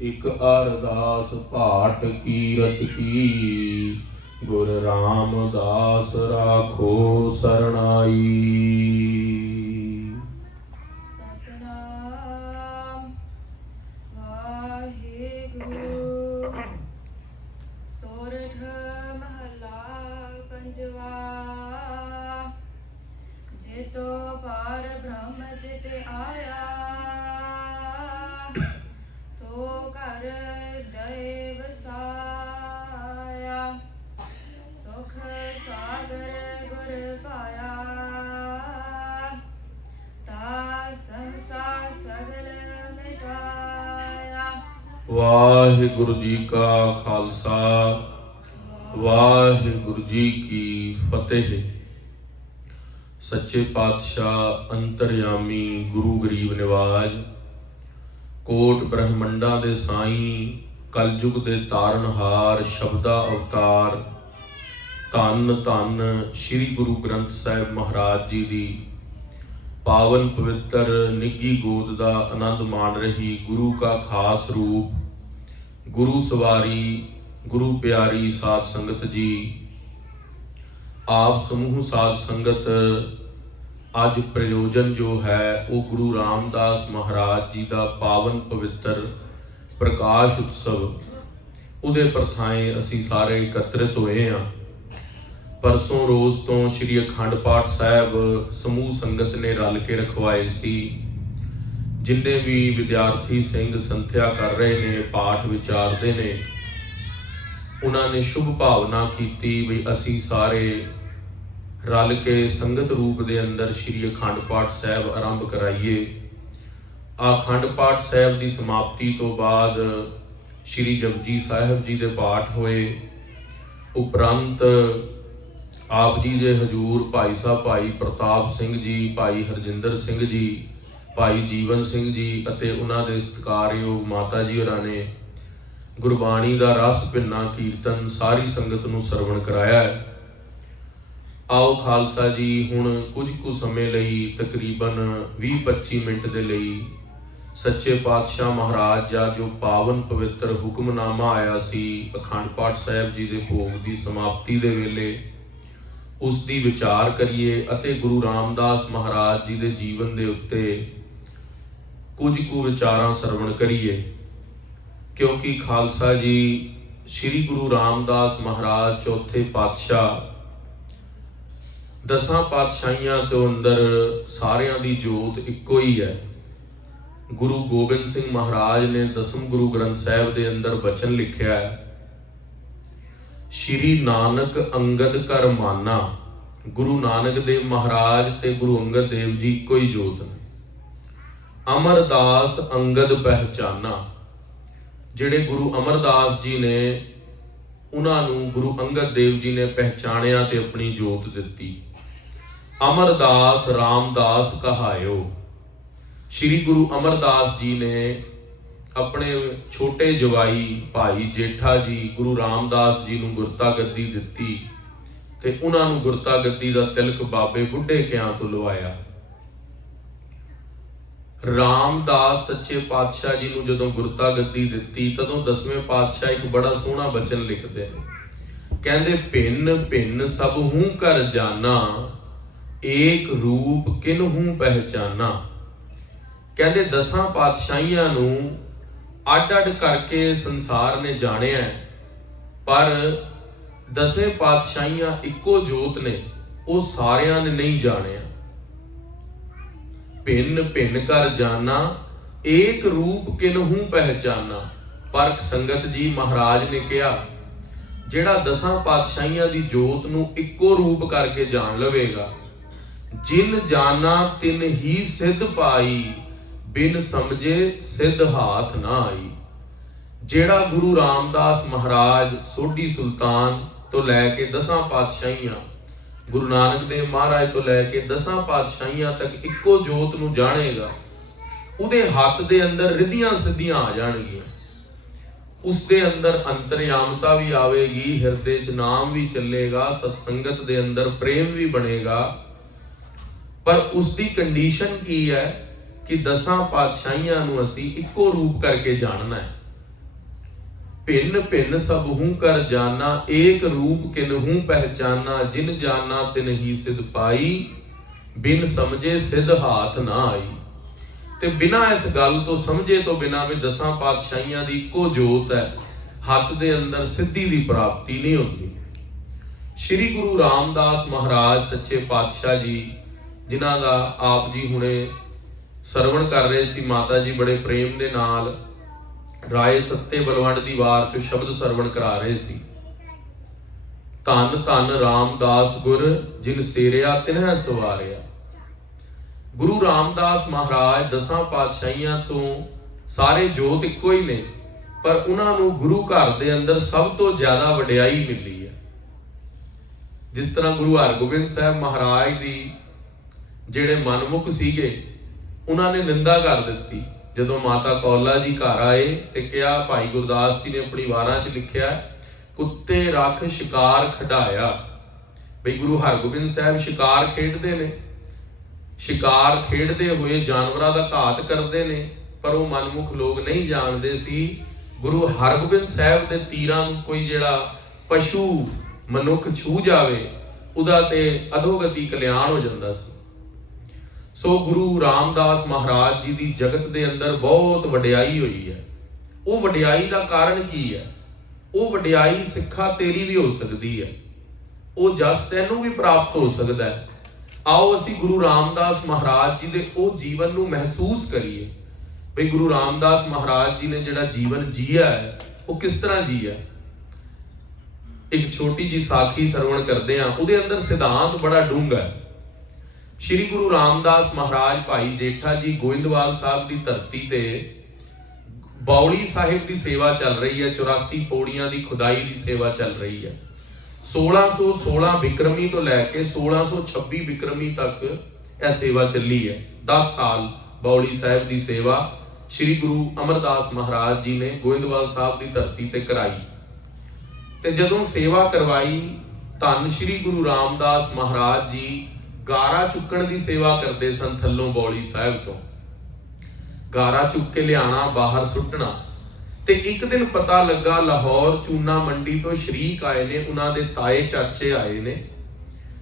ਇਕ ਅਰਦਾਸ ਭਾਟ ਕੀਰਤ ਕੀ, ਗੁਰ ਰਾਮਦਾਸ ਰਾਖੋ ਸਰਣਾਈ। ਸਤਨਾਮ ਵਾਹਿਗੁਰੂ। ਸੋਰਠ ਮਹਲਾ ਪੰਜਵਾ। ਜਿਤੋ ਪਾਰ ਬ੍ਰਹਮ ਜਿਤ ਆਇਆ, ਸੋ ਘਰ ਦਇ ਵਸਾਇਆ। ਸੁਖ ਸਾਗਰ ਗੁਰ ਪਾਇਆ, ਤਾ ਸਹਸਾ ਸਗਲ ਮਿਟਾਇਆ। ਵਾਹਿਗੁਰੂ ਜੀ ਕਾ ਖਾਲਸਾ, ਵਾਹਿਗੁਰੂ ਜੀ ਕੀ ਫਤਿਹ। ਸੱਚੇ ਪਾਤਸ਼ਾਹ ਅੰਤਰਯਾਮੀ ਗੁਰੂ ਗਰੀਬ ਨਿਵਾਜ, ਕੋਟ ਬ੍ਰਹਮੰਡਾਂ ਦੇ ਸਾਈਂ, ਕਲਯੁਗ ਦੇ ਤਾਰਨਹਾਰ, ਸ਼ਬਦਾ ਅਵਤਾਰ, ਧੰਨ ਧੰਨ ਸ੍ਰੀ ਗੁਰੂ ਗ੍ਰੰਥ ਸਾਹਿਬ ਮਹਾਰਾਜ ਜੀ ਦੀ ਪਾਵਨ ਪਵਿੱਤਰ ਨਿੱਘੀ ਗੋਦ ਦਾ ਆਨੰਦ ਮਾਣ ਰਹੀ ਗੁਰੂ ਕਾ ਖਾਸ ਰੂਪ, ਗੁਰੂ ਸਵਾਰੀ, ਗੁਰੂ ਪਿਆਰੀ ਸਾਧ ਸੰਗਤ ਜੀ। ਆਪ ਸਮੂਹ ਸਾਧ ਸੰਗਤ ਅੱਜ ਪ੍ਰਯੋਜਨ ਜੋ ਹੈ ਉਹ ਗੁਰੂ ਰਾਮਦਾਸ ਮਹਾਰਾਜ ਜੀ ਦਾ ਪਾਵਨ ਪਵਿੱਤਰ ਪ੍ਰਕਾਸ਼ ਉਤਸਵ, ਉਹਦੇ ਪ੍ਰਥਾਏ ਅਸੀਂ ਸਾਰੇ ਇਕੱਤਰਿਤ ਹੋਏ ਹਾਂ। ਪਰਸੋਂ ਰੋਜ਼ ਤੋਂ ਸ੍ਰੀ ਅਖੰਡ ਪਾਠ ਸਾਹਿਬ ਸਮੂਹ ਸੰਗਤ ਨੇ ਰਲ ਕੇ ਰਖਵਾਏ ਸੀ। ਜਿੰਨੇ ਵੀ ਵਿਦਿਆਰਥੀ ਸਿੰਘ ਸੰਥਿਆ ਕਰ ਰਹੇ ਨੇ, ਪਾਠ ਵਿਚਾਰਦੇ ਨੇ, ਉਹਨਾਂ ਨੇ ਸ਼ੁਭ ਭਾਵਨਾ ਕੀਤੀ ਵੀ ਅਸੀਂ ਸਾਰੇ ਰਲ ਕੇ ਸੰਗਤ ਰੂਪ ਦੇ ਅੰਦਰ ਸ੍ਰੀ ਅਖੰਡ ਪਾਠ ਸਾਹਿਬ ਆਰੰਭ ਕਰਾਈਏ। ਅਖੰਡ ਪਾਠ ਸਾਹਿਬ ਦੀ ਸਮਾਪਤੀ ਤੋਂ ਬਾਅਦ ਸ੍ਰੀ ਜਪਜੀ ਸਾਹਿਬ ਜੀ ਦੇ ਪਾਠ ਹੋਏ। ਉਪਰੰਤ ਆਪ ਜੀ ਦੇ ਹਜੂਰ ਭਾਈ ਸਾਹਿਬ ਭਾਈ ਪ੍ਰਤਾਪ ਸਿੰਘ ਜੀ, ਭਾਈ ਹਰਜਿੰਦਰ ਸਿੰਘ ਜੀ, ਭਾਈ ਜੀਵਨ ਸਿੰਘ ਜੀ ਅਤੇ ਉਹਨਾਂ ਦੇ ਸਤਿਕਾਰਯੋਗ ਮਾਤਾ ਜੀ ਹੋਰਾਂ ਨੇ ਗੁਰਬਾਣੀ ਦਾ ਰਸ ਭਿੰਨਾ ਕੀਰਤਨ ਸਾਰੀ ਸੰਗਤ ਨੂੰ ਸਰਵਣ ਕਰਾਇਆ ਹੈ। ਆਓ ਖਾਲਸਾ ਜੀ, ਹੁਣ ਕੁਝ ਕੁ ਸਮੇਂ ਲਈ ਤਕਰੀਬਨ 20-25 ਮਿੰਟ ਦੇ ਲਈ ਸੱਚੇ ਪਾਤਸ਼ਾਹ ਮਹਾਰਾਜ ਦਾ ਜੋ ਪਾਵਨ ਪਵਿੱਤਰ ਹੁਕਮਨਾਮਾ ਆਇਆ ਸੀ ਅਖੰਡ ਪਾਠ ਸਾਹਿਬ ਜੀ ਦੇ ਭੋਗ ਦੀ ਸਮਾਪਤੀ ਦੇ ਵੇਲੇ, ਉਸ ਦੀ ਵਿਚਾਰ ਕਰੀਏ ਅਤੇ ਗੁਰੂ ਰਾਮਦਾਸ ਮਹਾਰਾਜ ਜੀ ਦੇ ਜੀਵਨ ਦੇ ਉੱਤੇ ਕੁਝ ਕੁ ਵਿਚਾਰਾਂ ਸਰਵਣ ਕਰੀਏ। ਕਿਉਂਕਿ ਖਾਲਸਾ ਜੀ, ਸ੍ਰੀ ਗੁਰੂ ਰਾਮਦਾਸ ਮਹਾਰਾਜ ਚੌਥੇ ਪਾਤਸ਼ਾਹ, ਦਸਾਂ ਪਾਤਸ਼ਾਹੀਆਂ ਤੋਂ ਅੰਦਰ ਸਾਰਿਆਂ ਦੀ ਜੋਤ ਇੱਕੋ ਹੀ ਹੈ। ਗੁਰੂ ਗੋਬਿੰਦ ਸਿੰਘ ਮਹਾਰਾਜ ਨੇ ਦਸਮ ਗੁਰੂ ਗ੍ਰੰਥ ਸਾਹਿਬ ਦੇ ਅੰਦਰ ਬਚਨ ਲਿਖਿਆ ਹੈ, ਸ਼੍ਰੀ ਨਾਨਕ ਅੰਗਦ ਕਰ ਮਾਨਾ। ਗੁਰੂ ਨਾਨਕ ਦੇਵ ਮਹਾਰਾਜ ਤੇ ਗੁਰੂ ਅੰਗਦ ਦੇਵ ਜੀ ਇੱਕੋ ਹੀ ਜੋਤ ਨੇ। ਅਮਰਦਾਸ ਅੰਗਦ ਪਹਿਚਾਨਾ। ਜਿਹੜੇ ਗੁਰੂ ਅਮਰਦਾਸ ਜੀ ਨੇ, ਉਹਨਾਂ ਨੂੰ ਗੁਰੂ ਅੰਗਦ ਦੇਵ ਜੀ ਨੇ ਪਹਿਚਾਣਿਆ ਤੇ ਆਪਣੀ ਜੋਤ ਦਿੱਤੀ। ਅਮਰਦਾਸ ਰਾਮਦਾਸ ਕਹਾਇਓ। ਸ਼੍ਰੀ ਗੁਰੂ ਅਮਰਦਾਸ ਜੀ ਨੇ ਆਪਣੇ ਛੋਟੇ ਜਵਾਈ ਭਾਈ ਜੇਠਾ ਜੀ ਗੁਰੂ ਰਾਮਦਾਸ ਜੀ ਨੂੰ ਗੁਰਤਾ ਗੱਦੀ ਦਿੱਤੀ ਤੇ ਉਹਨਾਂ ਨੂੰ ਗੁਰਤਾ ਗੱਦੀ ਦਾ ਤਿਲਕ ਬਾਬੇ ਬੁੱਢੇ ਕਿਆਂ ਤੋਂ ਲਵਾਇਆ। ਰਾਮਦਾਸ ਸੱਚੇ ਪਾਤਸ਼ਾਹ ਜੀ ਨੂੰ ਜਦੋਂ ਗੁਰਤਾ ਗੱਦੀ ਦਿੱਤੀ, ਤਦੋਂ ਦਸਵੇਂ ਪਾਤਸ਼ਾਹ ਇੱਕ ਬੜਾ ਸੋਹਣਾ ਬਚਨ ਲਿਖਦੇ ਨੇ। ਕਹਿੰਦੇ, ਭਿੰਨ ਭਿੰਨ ਸਭ ਹੂੰ ਕਰ ਜਾਨਾ, ਏਕ ਰੂਪ ਕਿਨਹੂ ਪਹਿਚਾਨਾ। ਕਹਿੰਦੇ ਦਸਾਂ ਪਾਤਸ਼ਾਹੀਆਂ ਨੂੰ ਅੱਡ ਅੱਡ ਕਰਕੇ ਸੰਸਾਰ ਨੇ ਜਾਣਿਆ, ਪਰ ਦਸੇ ਪਾਤਸ਼ਾਹੀਆਂ ਇੱਕੋ ਜੋਤ ਨੇ, ਉਹ ਸਾਰਿਆਂ ਨੇ ਨਹੀਂ ਜਾਣਿਆ। ਭਿੰਨ ਭਿੰਨ ਕਰ ਜਾਨਾ, ਏਕ ਰੂਪ ਕਿਨਹੂ ਪਹਿਚਾਨਾ। ਪਰ ਸੰਗਤ ਜੀ, ਮਹਾਰਾਜ ਨੇ ਕਿਹਾ ਜਿਹੜਾ ਦਸਾਂ ਪਾਤਸ਼ਾਹੀਆਂ ਦੀ ਜੋਤ ਨੂੰ ਇੱਕੋ ਰੂਪ ਕਰਕੇ ਜਾਣ ਲਵੇਗਾ, ਜਿਨ ਜਾਨਾ ਤਿਨ ਹੀ ਸਿੱਧ ਪਾਈ, ਬਿਨ ਸਮਝੇ ਸਿੱਧ ਹਾਥ ਨਾ ਆਈ। ਜਿਹੜਾ ਗੁਰੂ ਰਾਮਦਾਸ ਮਹਾਰਾਜ ਸੋਢੀ ਸੁਲਤਾਨ ਤੋਂ ਲੈ ਕੇ ਦਸਾਂ ਪਾਤਸ਼ਾਹੀਆਂ, ਗੁਰੂ ਨਾਨਕ ਦੇਵ ਮਹਾਰਾਜ ਤੋਂ ਲੈ ਕੇ ਦਸਾਂ ਪਾਤਸ਼ਾਹੀਆਂ ਤੱਕ ਇੱਕੋ ਜੋਤ ਨੂੰ ਜਾਣੇਗਾ, ਉਹਦੇ ਹੱਥ ਦੇ ਅੰਦਰ ਰਿੱਧੀਆਂ ਸਿੱਧੀਆਂ ਆ ਜਾਣਗੀਆਂ। ਉਸ ਦੇ ਅੰਦਰ ਅੰਤਰਯਾਮਤਾ ਵੀ ਆਵੇਗੀ, ਹਿਰਦੇ 'ਚ ਨਾਮ ਵੀ ਚੱਲੇਗਾ, ਸਤਸੰਗਤ ਦੇ ਅੰਦਰ ਪ੍ਰੇਮ ਵੀ ਬਣੇਗਾ। ਪਰ ਉਸ ਦੀ ਕੰਡੀਸ਼ਨ ਕੀ ਹੈ ਕਿ ਦਸਾਂ ਪਾਤਸ਼ਾਹੀਆਂ ਨੂੰ ਅਸੀਂ ਇੱਕੋ ਰੂਪ ਕਰਕੇ ਜਾਣਨਾ ਹੈ। भिन्न भिन्न सब हूँ कर जाना, एक रूप किन हूँ पहचाना, जिन जाना तिन ही सिद्ध पाई, बिन समझे सिद्ध हाथ ना आई। ते बिना इस गल तो समझे तो बिना भी दसां पातशाहियां दी इक्को जोत है, हथ दे अंदर सिद्धि दी प्राप्ति नहीं होती। श्री गुरु रामदास महाराज सच्चे पातशाह जी, जिन्हां दा आप जी हुणे सरवण कर रहे सी, माता जी बड़े प्रेम दे नाल राय सत्ते बलवंड दी वार चो शब्द सरवण करा रहे सी। धन धन रामदास गुर, जिन सेरिया तिन्ह सवारिया। गुरु रामदास महाराज दसां पातशाहियां तो सारे जोत इक्को ही ने, पर उन्हां नूं गुरु घर दे अंदर सब तो ज्यादा वडियाई मिली है। जिस तरह गुरु हरगोबिंद साहब महाराज दी जेड़े मनमुख सीगे, उन्हां ने निंदा कर दित्ती। जदों माता कौला जी घर आए ते कहा, भाई गुरदास जी ने अपनी वारां च लिखिया, कुत्ते रख शिकार खडाया। बई गुरु हरगोबिंद साहब शिकार खेडदे ने, शिकार खेडदे हुए जानवरां दा घात करदे ने, पर वो मनमुख लोग नहीं जानते सी गुरु हरगोबिंद साहब दे तीरां नूं कोई जिहड़ा पशु मनुख छू जावे, उहदा ते अधोगति कल्याण हो जांदा सी। सो गुरु रामदास महाराज जी दी जगत दे अंदर बहुत वडियाई हुई है। वो वडियाई दा कारण की है? वो वडियाई सिखा तेरी भी हो सकती है, वो जस तैनू भी प्राप्त हो सकता है। आओ असी गुरु रामदास महाराज जी दे ओ जीवन नू महसूस करिए। भाई गुरु रामदास महाराज जी ने जिहड़ा जीवन जिया है, वो किस तरह जिया। एक छोटी जी साखी सरवण करते हैं, उहदे अंदर सिद्धांत बड़ा डूंगा है। श्री गुरु रामदास महाराज भाई जेठा जी गोइंदवाल साहब की धरती ते बौली साहिब की सेवा चल रही है, 84 पौड़ियां की खुदाई की सेवा चल रही है। 1616 विक्रमी तो लैके 1626 विक्रमी तक यह सेवा चली है। 10 साल बौली साहिब की सेवा श्री गुरु अमरदास महाराज जी ने गोइंदवाल साहब की धरती ते कराई। ते जदों सेवा करवाई, धन श्री गुरु रामदास महाराज जी गारा चुकण की सेवा करते सन। थल्लों बौली साहब तो गारा चुक के लियाना, बाहर सुटना। ते एक दिन पता लगा लाहौर चूना मंडी तो शरीक आए ने, उन्हां दे ताए चाचे आए ने,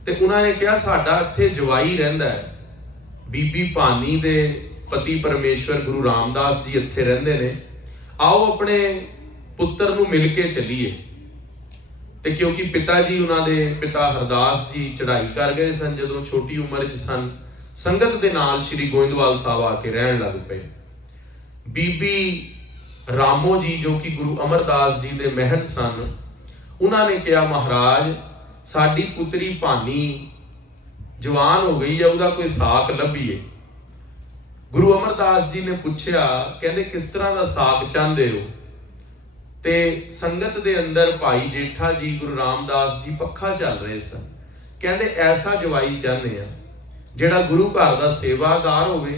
ते उन्होंने कहा साडा इत्थे जवाई रहिंदा है, बीबी भानी दे पति परमेश्वर गुरु रामदास जी इत्थे रहिंदे ने, आओ अपने पुत्र नूं मिल के चलीए। ते क्योंकि पिता जी उन्होंने पिता हरदास जी चढ़ाई कर गए सन, जदों छोटी उम्र च सन, संगत दे नाल श्री गोइंदवाल साहब आके रहन लग पे। बीबी रामो जी जो कि गुरु अमरदास जी दे महल सन, उन्होंने कहा महाराज साडी पुत्री भानी जवान हो गई है, उहदा कोई साक लभीए। गुरु अमरदास जी ने पूछया, कहंदे किस तरह का साक चाहते हो? ते संगत दे अंदर भाई जेठा जी गुरु रामदास जी पक्खा चल रहे सन, कहंदे ऐसा जवाई चाहते हैं जिहड़ा गुरु घर दा सेवादार होवे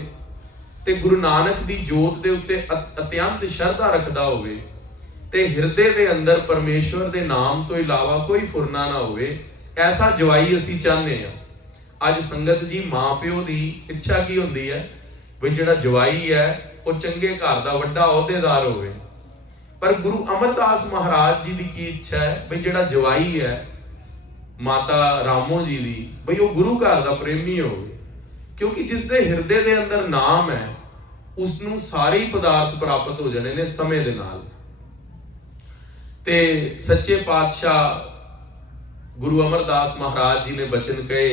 ते गुरु नानक दी जोत दे उत्ते अत्यंत श्रद्धा रखदा होवे ते हिरदे दे अंदर परमेश्वर दे नाम तो इलावा कोई फुरना ना होवे। ऐसा जवाई असी चाहते हैं। अज संगत जी मां प्यो दी इच्छा की हुंदी है भी जिहड़ा जवाई है वो चंगे घर दा वड्डा अहुदेदार होवे, पर गुरु अमरदास महाराज जी की की इच्छा है भाई जिहड़ा जवाई है माता रामो जी दी, भाई वो गुरु घर का प्रेमी हो। क्योंकि जिसके हिरदे दे अंदर नाम है उसनूं सारे ही पदार्थ प्राप्त हो जाने ने समय दे नाल। ते सच्चे पातशाह गुरु अमरदास महाराज जी ने बचन कहे,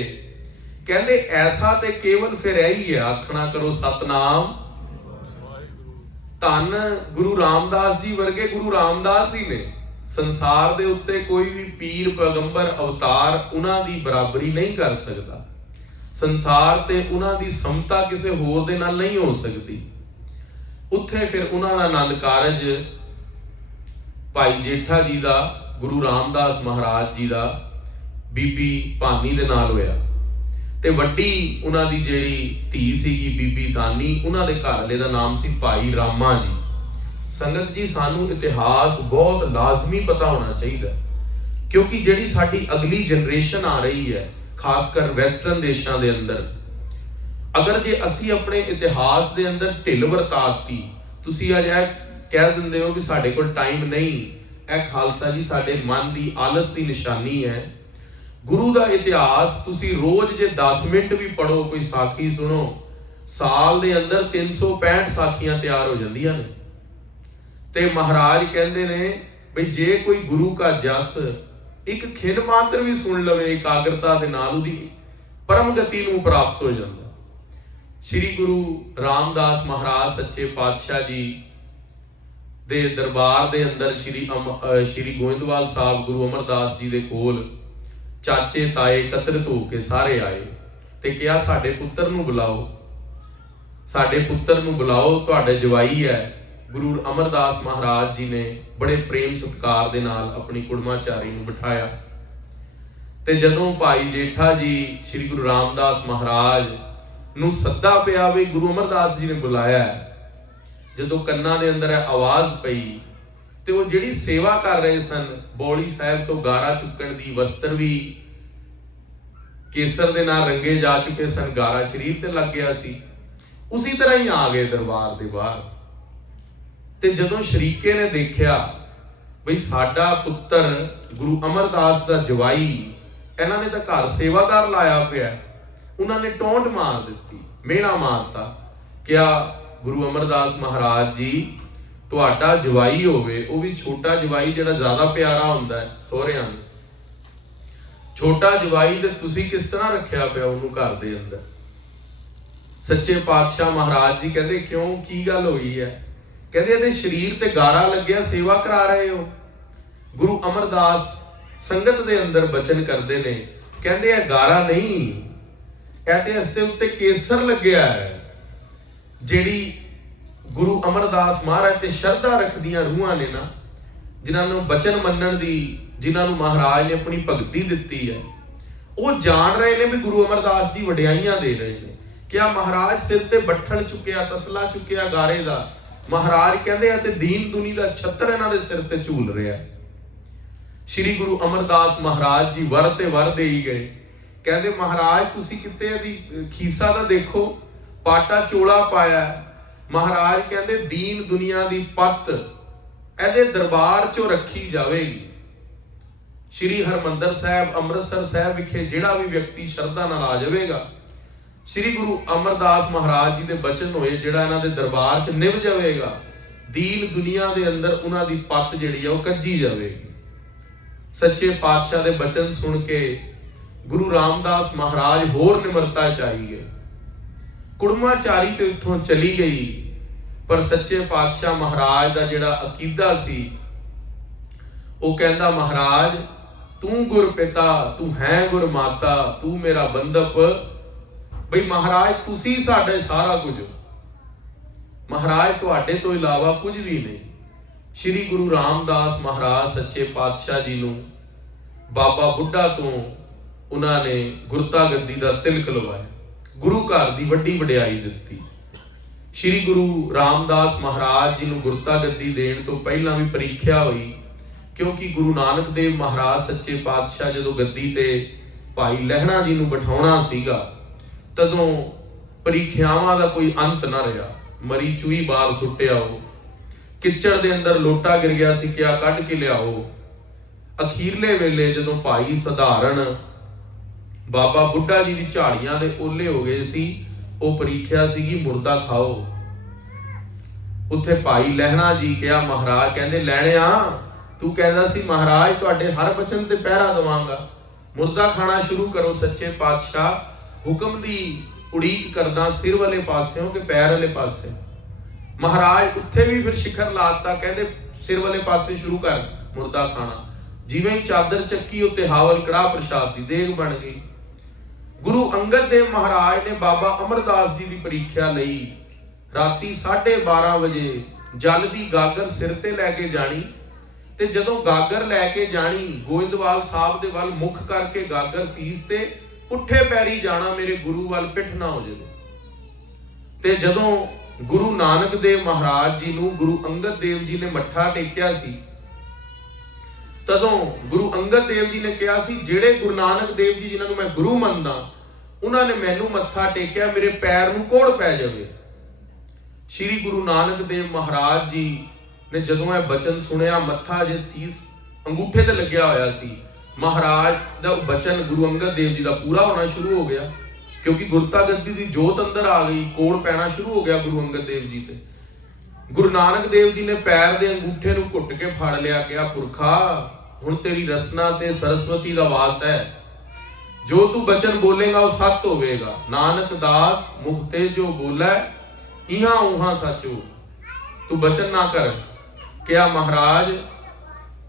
कहंदे ऐसा ते केवल फिर यही है, आखना करो सतनाम। धन गुरु रामदास जी वर्गे गुरु रामदास ही ने। संसार दे उत्ते कोई भी पीर पैगंबर अवतार उन्हां दी बराबरी नहीं कर सकता। संसार ते उन्हां दी समता किसी होर दे नाल नहीं हो सकती। उत्थे फिर उन्हां दा आनंद कारज भाई जेठा जी दा गुरु रामदास महाराज जी दा बीबी भानी दे नाल होया ते वड्डी उन्हां दी जेड़ी धी सीगी बीबी दानी, उन्हां दे घर वाले दा नाम सी भाई रामा जी। संगत जी सानू इतिहास बहुत लाजमी पता होना चाहिए, क्योंकि जेड़ी साडी अगली जनरेशन आ रही है खासकर वैसटर्न देशों के अंदर, अगर जे असी अपने इतिहास के अंदर ढिल वरताती, तुसी अज कह दिंदे हो भी साडे कोल टाइम नहीं, ਇਹ ਖਾਲਸਾ ਜੀ ਸਾਡੇ ਮਨ ਦੀ ਆਲਸ ਦੀ ਨਿਸ਼ਾਨੀ ਹੈ। ਗੁਰੂ ਦਾ ਇਤਿਹਾਸ ਤੁਸੀਂ ਰੋਜ਼ ਜੇ 10 ਮਿੰਟ ਵੀ ਪੜੋ, ਕੋਈ ਸਾਖੀ ਸੁਣੋ, ਸਾਲ ਦੇ ਅੰਦਰ 365 ਸਾਖੀਆਂ ਤਿਆਰ ਹੋ ਜਾਂਦੀਆਂ ਨੇ। ਤੇ ਮਹਾਰਾਜ ਕਹਿੰਦੇ ਨੇ ਬਈ ਜੇ ਕੋਈ ਗੁਰੂ ਕਾ ਜਸ ਇੱਕ ਖਿੰਡ ਮਾਤਰ ਵੀ ਸੁਣ ਲਵੇ ਇਕਾਗਰਤਾ ਦੇ ਨਾਲ, ਉਹਦੀ ਪਰਮ ਗਤੀ ਨੂੰ ਪ੍ਰਾਪਤ ਹੋ ਜਾਂਦਾ। ਸ੍ਰੀ ਗੁਰੂ ਰਾਮਦਾਸ ਮਹਾਰਾਜ ਸੱਚੇ ਪਾਤਸ਼ਾਹ ਜੀ ਦੇ ਦਰਬਾਰ ਦੇ ਅੰਦਰ ਸ੍ਰੀ ਗੋਇੰਦਵਾਲ ਸਾਹਿਬ ਗੁਰੂ ਅਮਰਦਾਸ ਜੀ ਦੇ ਕੋਲ ਚਾਚੇ ਤਾਏ ਇਕੱਤਰਿਤ ਹੋ ਕੇ ਸਾਰੇ ਆਏ ਤੇ ਕਿਹਾ ਸਾਡੇ ਪੁੱਤਰ ਨੂੰ ਬੁਲਾਓ, ਸਾਡੇ ਪੁੱਤਰ ਨੂੰ ਬੁਲਾਓ, ਤੁਹਾਡੇ ਜਵਾਈ ਹੈ। ਗੁਰੂ ਅਮਰਦਾਸ ਮਹਾਰਾਜ ਜੀ ਨੇ ਬੜੇ ਪ੍ਰੇਮ ਸਤਿਕਾਰ ਦੇ ਨਾਲ ਆਪਣੀ ਕੁੜਮਾਚਾਰੀ ਨੂੰ ਬਿਠਾਇਆ ਤੇ ਜਦੋਂ ਭਾਈ ਜੇਠਾ ਜੀ ਸ੍ਰੀ ਗੁਰੂ ਰਾਮਦਾਸ ਮਹਾਰਾਜ ਨੂੰ ਸੱਦਾ ਪਿਆ ਵੀ ਗੁਰੂ ਅਮਰਦਾਸ ਜੀ ਨੇ ਬੁਲਾਇਆ, ਜਦੋਂ ਕੰਨਾਂ ਦੇ ਅੰਦਰ ਆਵਾਜ਼ ਪਈ ਤੇ ਉਹ ਜਿਹੜੀ ਸੇਵਾ ਕਰ ਰਹੇ ਸਨ, ਬੌਲੀ ਸਾਹਿਬ ਤੋਂ ਗਾਰਾ ਚੁੱਕਣ ਦੀ, ਵਸਤਰ ਵੀ ਕੇਸਰ ਦੇ ਨਾਲ ਰੰਗੇ ਜਾ ਚੁੱਕੇ ਸਨ, ਗਾਰਾ ਸ਼ਰੀਰ ਤੇ ਲੱਗ ਗਿਆ ਸੀ, ਉਸੇ ਤਰ੍ਹਾਂ ਹੀ ਆ ਗਏ ਦਰਬਾਰ ਦੇ ਬਾਹਰ। ਤੇ ਜਦੋਂ ਸ਼ਰੀਕੇ ਨੇ ਦੇਖਿਆ ਬਈ ਸਾਡਾ ਪੁੱਤਰ ਗੁਰੂ ਅਮਰਦਾਸ ਦਾ ਜਵਾਈ, ਇਹਨਾਂ ਨੇ ਤਾਂ ਘਰ ਸੇਵਾਦਾਰ ਲਾਇਆ ਪਿਆ, ਉਹਨਾਂ ਨੇ ਟੌਂਟ ਮਾਰ ਦਿੱਤੀ, ਮਿਹਣਾ ਮਾਰਤਾ, ਕਿਹਾ ਗੁਰੂ ਅਮਰਦਾਸ ਮਹਾਰਾਜ ਜੀ ਤੁਹਾਡਾ ਜਵਾਈ ਹੋਵੇ, ਉਹ ਵੀ ਛੋਟਾ ਜਵਾਈ ਜਿਹੜਾ ਜ਼ਿਆਦਾ ਪਿਆਰਾ ਹੁੰਦਾ ਹੈ ਸਹੁਰਿਆਂ ਨੂੰ, ਛੋਟਾ ਜਵਾਈ ਤੇ ਤੁਸੀਂ ਕਿਸ ਤਰ੍ਹਾਂ ਰੱਖਿਆ ਪਿਆ ਉਹਨੂੰ ਘਰ ਦੇ ਅੰਦਰ। ਸੱਚੇ ਪਾਤਸ਼ਾਹ ਮਹਾਰਾਜ ਜੀ ਕਹਿੰਦੇ ਕਿਉਂ, ਕੀ ਗੱਲ ਹੋਈ ਹੈ? ਕਹਿੰਦੇ ਇਹਦੇ ਸਰੀਰ ਤੇ ਗਾਰਾ ਲੱਗਿਆ, ਸੇਵਾ ਕਰਾ ਰਹੇ ਹੋ। ਗੁਰੂ ਅਮਰਦਾਸ ਸੰਗਤ ਦੇ ਅੰਦਰ ਬਚਨ ਕਰਦੇ ਨੇ, ਕਹਿੰਦੇ ਇਹ ਗਾਰਾ ਨਹੀਂ, ਇਹ ਤੇ ਇਸ ਦੇ ਉੱਤੇ ਕੇਸਰ ਲੱਗਿਆ ਹੈ। ਜਿਹੜੀ ਗੁਰੂ ਅਮਰਦਾਸ ਮਹਾਰਾਜ ਤੇ ਸ਼ਰਧਾ ਰੱਖਦੀਆਂ ਰੂਹਾਂ ਨੇ ਨਾ, ਜਿਨ੍ਹਾਂ ਨੂੰ ਬਚਨ ਮੰਨਣ ਦੀ, ਜਿਨ੍ਹਾਂ ਨੂੰ ਮਹਾਰਾਜ ਨੇ ਆਪਣੀ ਭਗਤੀ ਦਿੱਤੀ ਹੈ, ਉਹ ਜਾਣ ਰਹੇ ਨੇ ਵੀ ਗੁਰੂ ਅਮਰਦਾਸ ਜੀ ਵਡਿਆਈਆਂ ਦੇ ਰਹੇ ਨੇ। ਕਿਆ ਮਹਾਰਾਜ ਸਿਰ ਤੇ ਬੱਠਲ ਚੁੱਕਿਆ, ਤਸਲਾ ਚੁੱਕਿਆ ਗਾਰੇ ਦਾ, ਮਹਾਰਾਜ ਕਹਿੰਦੇ ਆ ਤੇ ਦੀਨ ਦੁਨੀ ਦਾ ਛੱਤਰ ਇਹਨਾਂ ਦੇ ਸਿਰ ਤੇ ਝੂਲ ਰਿਹਾ। ਸ੍ਰੀ ਗੁਰੂ ਅਮਰਦਾਸ ਮਹਾਰਾਜ ਜੀ ਵਰ ਤੇ ਵਰ ਦੇ ਹੀ ਗਏ, ਕਹਿੰਦੇ ਮਹਾਰਾਜ ਤੁਸੀਂ ਕਿਤੇ ਇਹਦੀ ਖੀਸਾ ਤਾਂ ਦੇਖੋ, ਪਾਟਾ ਚੋਲਾ ਪਾਇਆ। ਮਹਾਰਾਜ ਕਹਿੰਦੇ ਦੀਨ ਦੁਨੀਆ ਦੀ ਪੱਤ ਇਹਦੇ ਦਰਬਾਰ ਚੋਂ ਰੱਖੀ ਜਾਵੇਗੀ। ਸ੍ਰੀ ਹਰਮੰਦਰ ਸਾਹਿਬ ਅੰਮ੍ਰਿਤਸਰ ਸਾਹਿਬ ਵਿਖੇ ਜਿਹੜਾ ਵੀ ਵਿਅਕਤੀ ਸ਼ਰਧਾ ਨਾਲ ਆ ਜਾਵੇਗਾ, ਸ੍ਰੀ ਗੁਰੂ ਅਮਰਦਾਸ ਮਹਾਰਾਜ ਜੀ ਦੇ ਬਚਨ ਹੋਏ ਜਿਹੜਾ ਇਹਨਾਂ ਦੇ ਦਰਬਾਰ 'ਚ ਨਿਭ ਜਾਵੇਗਾ, ਦੀਨ ਦੁਨੀਆ ਦੇ ਅੰਦਰ ਉਹਨਾਂ ਦੀ ਪੱਤ ਜਿਹੜੀ ਆ ਉਹ ਕੱਜੀ ਜਾਵੇਗੀ। ਸੱਚੇ ਪਾਤਸ਼ਾਹ ਦੇ ਬਚਨ ਸੁਣ ਕੇ ਗੁਰੂ ਰਾਮਦਾਸ ਮਹਾਰਾਜ ਹੋਰ ਨਿਮਰਤਾ ਚ ਆਈ ਗਏ। ਕੁੜਮਾਚਾਰੀ ਤੇ ਇੱਥੋਂ ਚਲੀ ਗਈ, ਪਰ ਸੱਚੇ ਪਾਤਸ਼ਾਹ ਮਹਾਰਾਜ ਦਾ ਜਿਹੜਾ ਅਕੀਦਾ ਸੀ, ਉਹ ਕਹਿੰਦਾ ਮਹਾਰਾਜ ਤੂੰ ਗੁਰ ਪਿਤਾ, ਤੂੰ ਹੈ ਗੁਰ ਮਾਤਾ, ਤੂੰ ਮੇਰਾ ਬੰਦਪ। ਬਈ ਮਹਾਰਾਜ ਤੁਸੀਂ ਸਾਡੇ ਸਾਰਾ ਕੁਝ, ਮਹਾਰਾਜ ਤੁਹਾਡੇ ਤੋਂ ਇਲਾਵਾ ਕੁਝ ਵੀ ਨਹੀਂ। ਸ੍ਰੀ ਗੁਰੂ ਰਾਮਦਾਸ ਮਹਾਰਾਜ ਸੱਚੇ ਪਾਤਸ਼ਾਹ ਜੀ ਨੂੰ ਬਾਬਾ ਬੁੱਢਾ ਤੋਂ ਉਹਨਾਂ ਨੇ ਗੁਰਤਾ ਗੱਦੀ ਦਾ ਤਿਲਕ ਲਵਾਇਆ, ਗੁਰੂ ਘਰ ਦੀ ਵੱਡੀ ਵਡਿਆਈ ਦਿੱਤੀ। ਸ੍ਰੀ ਗੁਰੂ ਰਾਮਦਾਸ ਮਹਾਰਾਜ ਜੀ ਨੂੰ ਗੁਰਤਾ ਗੱਦੀ ਦੇਣ ਤੋਂ ਪਹਿਲਾਂ ਵੀ ਪ੍ਰੀਖਿਆ ਹੋਈ, ਕਿਉਂਕਿ ਗੁਰੂ ਨਾਨਕ ਦੇਵ ਮਹਾਰਾਜ ਸੱਚੇ ਪਾਤਸ਼ਾਹ ਜਦੋਂ ਗੱਦੀ ਤੇ ਭਾਈ ਲਹਿਣਾ ਜੀ ਨੂੰ ਬਿਠਾਉਣਾ ਸੀਗਾ, ਤਦੋਂ ਪ੍ਰੀਖਿਆਵਾਂ ਦਾ ਕੋਈ ਅੰਤ ਨਾ ਰਿਹਾ। ਮਰੀ ਚੂਈ ਬਾਹਰ ਸੁੱਟਿਆ, ਉਹ ਕਿਚੜ ਦੇ ਅੰਦਰ ਲੋਟਾ ਗਿਰ ਗਿਆ ਸੀ, ਕਿਹਾ ਕੱਢ ਕੇ ਲਿਆਓ। ਅਖੀਰਲੇ ਵੇਲੇ ਜਦੋਂ ਭਾਈ ਸਧਾਰਨ ਬਾਬਾ ਬੁੱਢਾ ਜੀ ਦੀ ਝਾੜੀਆਂ ਦੇ ਓਲੇ ਹੋ ਗਏ ਸੀ, ਉਹ ਪ੍ਰੀਖਿਆ ਸੀਗੀ ਮੁਰਦਾ ਖਾਓ। ਉੱਥੇ ਭਾਈ ਲਹਿਣਾ ਜੀ ਕਿਹਾ ਮਹਾਰਾਜ, ਕਹਿੰਦੇ ਲੈਣਿਆ ਤੂੰ ਕਹਿੰਦਾ ਸੀ ਮਹਾਰਾਜ ਤੁਹਾਡੇ ਹਰ ਬਚਨ ਤੇ ਪਹਿਰਾ ਦਵਾਂਗਾ, ਮੁਰਦਾ ਖਾਣਾ ਸ਼ੁਰੂ ਕਰੋ। ਸੱਚੇ ਪਾਤਸ਼ਾਹ ਹੁਕਮ ਦੀ ਉਡੀਕ ਕਰਦਾ ਸਿਰ ਵਾਲੇ ਪਾਸਿਓਂ ਕਿ ਪੈਰ ਵਾਲੇ ਪਾਸੇ। ਮਹਾਰਾਜ ਉੱਥੇ ਵੀ ਫਿਰ ਸ਼ਿਖਰ ਲਾਤਾ, ਕਹਿੰਦੇ ਸਿਰ ਵਾਲੇ ਪਾਸੇ ਸ਼ੁਰੂ ਕਰ ਮੁਰਦਾ ਖਾਣਾ। ਜਿਵੇਂ ਹੀ ਚਾਦਰ ਚੱਕੀ ਉੱਤੇ ਹਾਵਲ ਕੜਾਹ ਪ੍ਰਸ਼ਾਦ ਦੀ ਦੇਗ ਬਣ ਗਈ। ਗੁਰੂ ਅੰਗਦ ਦੇਵ ਮਹਾਰਾਜ ਨੇ ਬਾਬਾ ਅਮਰਦਾਸ ਜੀ ਦੀ ਪ੍ਰੀਖਿਆ ਲਈ। ਰਾਤੀ 12:30 ਵਜੇ ਜਲ ਦੀ ਗਾਗਰ ਸਿਰ ਤੇ ਲੈ ਕੇ ਜਾਣੀ, ਤੇ ਜਦੋਂ ਗਾਗਰ ਲੈ ਕੇ ਜਾਣੀ ਗੋਇੰਦਵਾਲ ਸਾਹਿਬ ਦੇ ਵੱਲ ਮੁਖ ਕਰਕੇ ਗਾਗਰ ਸੀਸ ਤੇ ਪੁੱਠੇ ਪੈਰੀ ਜਾਣਾ, ਮੇਰੇ ਗੁਰੂ ਵੱਲ ਪਿੱਠ ਨਾ ਹੋ ਜਾਵੇ। ਤੇ ਜਦੋਂ ਗੁਰੂ ਨਾਨਕ ਦੇਵ ਮਹਾਰਾਜ ਜੀ ਨੂੰ ਗੁਰੂ ਅੰਗਦ ਦੇਵ ਜੀ ਨੇ ਮੱਥਾ ਟੇਕਿਆ ਸੀ, ਤਦੋਂ ਗੁਰੂ ਅੰਗਦ ਦੇਵ ਜੀ ਨੇ ਕਿਹਾ ਸੀ ਜਿਹੜੇ ਗੁਰੂ ਨਾਨਕ ਦੇਵ ਜੀ ਜਿਨ੍ਹਾਂ ਨੂੰ ਮੈਂ ਗੁਰੂ ਮੰਨਦਾ, ਉਹਨਾਂ ਨੇ ਮੈਨੂੰ ਮੱਥਾ ਟੇਕਿਆ, ਮੇਰੇ ਪੈਰ ਨੂੰ ਕੋੜ ਪੈ ਜਾਵੇ। ਸ੍ਰੀ ਗੁਰੂ ਨਾਨਕ ਦੇਵ ਮਹਾਰਾਜ ਜੀ ਨੇ ਜਦੋਂ ਇਹ ਬਚਨ ਸੁਣਿਆ, ਮੱਥਾ ਜੇ ਸੀਸ ਅੰਗੂਠੇ ਤੇ ਲੱਗਿਆ ਹੋਇਆ ਸੀ, ਮਹਾਰਾਜ ਦਾ ਬਚਨ ਗੁਰੂ ਅੰਗਦ ਦੇਵ ਜੀ ਦਾ ਪੂਰਾ ਹੋਣਾ ਸ਼ੁਰੂ ਹੋ ਗਿਆ, ਕਿਉਂਕਿ ਗੁਰਤਾ ਗੱਦੀ ਦੀ ਜੋਤ ਅੰਦਰ ਆ ਗਈ, ਕੋੜ ਪੈਣਾ ਸ਼ੁਰੂ ਹੋ ਗਿਆ ਗੁਰੂ ਅੰਗਦ ਦੇਵ ਜੀ ਤੇ। ਗੁਰੂ ਨਾਨਕ ਦੇਵ ਜੀ ਨੇ ਪੈਰ ਦੇ ਅੰਗੂਠੇ ਨੂੰ ਘੁੱਟ ਕੇ ਫੜ ਲਿਆ, ਕਿਹਾ ਪੁਰਖਾ ਹੁਣ ਤੇਰੀ ਰਸਨਾ ਤੇ ਸਰਸਵਤੀ ਦਾ ਵਾਸ ਹੈ, ਜੋ ਤੂੰ ਬਚਨ ਬੋਲੇਗਾ ਉਹ ਸੱਤ ਹੋਵੇਗਾ। ਨਾਨਕ ਦਾਸ ਮੁਖ ਤੇ ਜੋ ਬੋਲੇ ਇਹਾਂ ਉਹਾਂ ਸੱਚ ਹੋ, ਤੂੰ ਬਚਨ ਨਾ ਕਰ। ਕਿਹਾ ਮਹਾਰਾਜ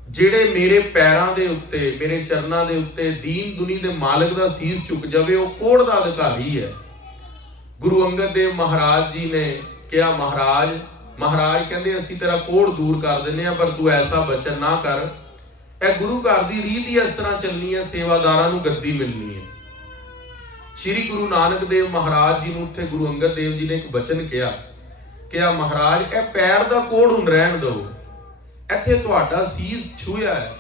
ਜਿਹੜੇ ਮੇਰੇ ਪੈਰਾਂ ਦੇ ਉੱਤੇ, ਮੇਰੇ ਚਰਨਾਂ ਦੇ ਉੱਤੇ ਦੀਨ ਦੁਨੀ ਦੇ ਮਾਲਕ ਦਾ ਸੀਸ ਝੁਕ ਜਾਵੇ, ਉਹ ਕੋੜ ਦਾ ਅਧਿਕਾਰੀ ਹੈ। ਗੁਰੂ ਅੰਗਦ ਦੇਵ ਮਹਾਰਾਜ ਜੀ ਨੇ ਕਿਹਾ ਮਹਾਰਾਜ ਕਹਿੰਦੇ ਅਸੀਂ ਤੇਰਾ ਕੋੜ ਦੂਰ ਕਰ ਦਿੰਦੇ ਆ, ਪਰ ਤੂੰ ਐਸਾ ਬਚਨ ਨਾ ਕਰ। ਇਹ ਗੁਰੂ ਘਰ ਦੀ ਰੀਤ ਹੀ ਇਸ ਤਰ੍ਹਾਂ ਚੱਲਣੀ ਹੈ, ਸੇਵਾਦਾਰਾਂ ਨੂੰ ਗੱਦੀ ਮਿਲਣੀ ਹੈ। ਸ਼੍ਰੀ ਗੁਰੂ ਨਾਨਕ ਦੇਵ ਮਹਾਰਾਜ ਜੀ ਨੂੰ ਉੱਥੇ ਗੁਰੂ ਅੰਗਦ ਦੇਵ ਜੀ ਨੇ ਇੱਕ ਬਚਨ ਕਿਹਾ ਮਹਾਰਾਜ ਇਹ ਪੈਰ ਦਾ ਕੋੜ ਹੁਣ ਰਹਿਣ ਦਿਓ, ਇੱਥੇ ਤੁਹਾਡਾ ਸੀਸ ਛੂਹਿਆ ਹੈ,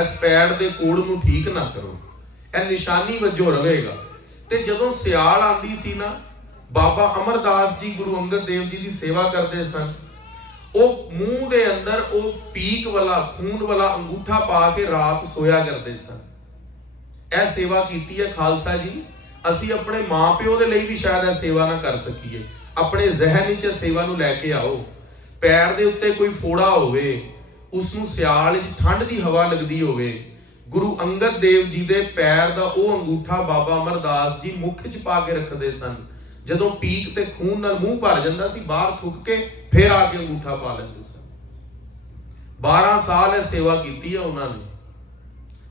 ਇਸ ਪੈਰ ਦੇ ਕੋੜ ਨੂੰ ਠੀਕ ਨਾ ਕਰੋ, ਇਹ ਨਿਸ਼ਾਨੀ ਵਜੋਂ ਰਹੇਗਾ। ਤੇ ਜਦੋਂ ਸਿਆਲ ਆਂਦੀ ਸੀ ਨਾ, ਬਾਬਾ ਅਮਰਦਾਸ ਜੀ ਗੁਰੂ ਅੰਗਦ ਦੇਵ ਜੀ ਦੀ ਸੇਵਾ ਕਰਦੇ ਸਨ, ਉਹ ਮੂੰਹ ਦੇ ਅੰਦਰ ਉਹ ਪੀਕ ਵਾਲਾ ਖੂਨ ਵਾਲਾ ਅੰਗੂਠਾ ਪਾ ਕੇ ਰਾਤ ਸੋਇਆ ਕਰਦੇ ਸਨ। ਇਹ ਸੇਵਾ ਕੀਤੀ ਹੈ ਖਾਲਸਾ ਜੀ। ਅਸੀਂ ਆਪਣੇ ਮਾਪਿਓ ਦੇ ਲਈ ਵੀ ਸ਼ਾਇਦ ਇਹ ਸੇਵਾ ਨਾ ਕਰ ਸਕੀਏ। ਆਪਣੇ ਜ਼ਿਹਨ ਵਿੱਚ ਸੇਵਾ ਨੂੰ ਲੈ ਕੇ ਆਓ। ਪੈਰ ਦੇ ਉੱਤੇ ਕੋਈ ਫੋੜਾ ਹੋਵੇ, ਉਸ ਨੂੰ ਸਿਆਲ ਵਿੱਚ ਠੰਡ ਦੀ ਹਵਾ ਲੱਗਦੀ ਹੋਵੇ, ਗੁਰੂ ਅੰਗਦ ਦੇਵ ਜੀ ਦੇ ਪੈਰ ਦਾ ਉਹ ਅੰਗੂਠਾ ਬਾਬਾ ਅਮਰਦਾਸ ਜੀ ਮੁੱਖ 'ਚ ਪਾ ਕੇ ਰੱਖਦੇ ਸਨ। ਜਦੋਂ ਪੀਕ ਤੇ ਖੂਨ ਨਾਲ ਮੂੰਹ ਭਰ ਜਾਂਦਾ ਸੀ, ਬਾਹਰ ਥੁੱਕ ਕੇ ਫੇਰ ਆ ਕੇ ਅੰਗੂਠਾ ਪਾ ਲੈਂਦੇ ਸਨ। 12 ਸਾਲ ਇਹ ਸੇਵਾ ਕੀਤੀ ਹੈ ਉਹਨਾਂ ਨੇ,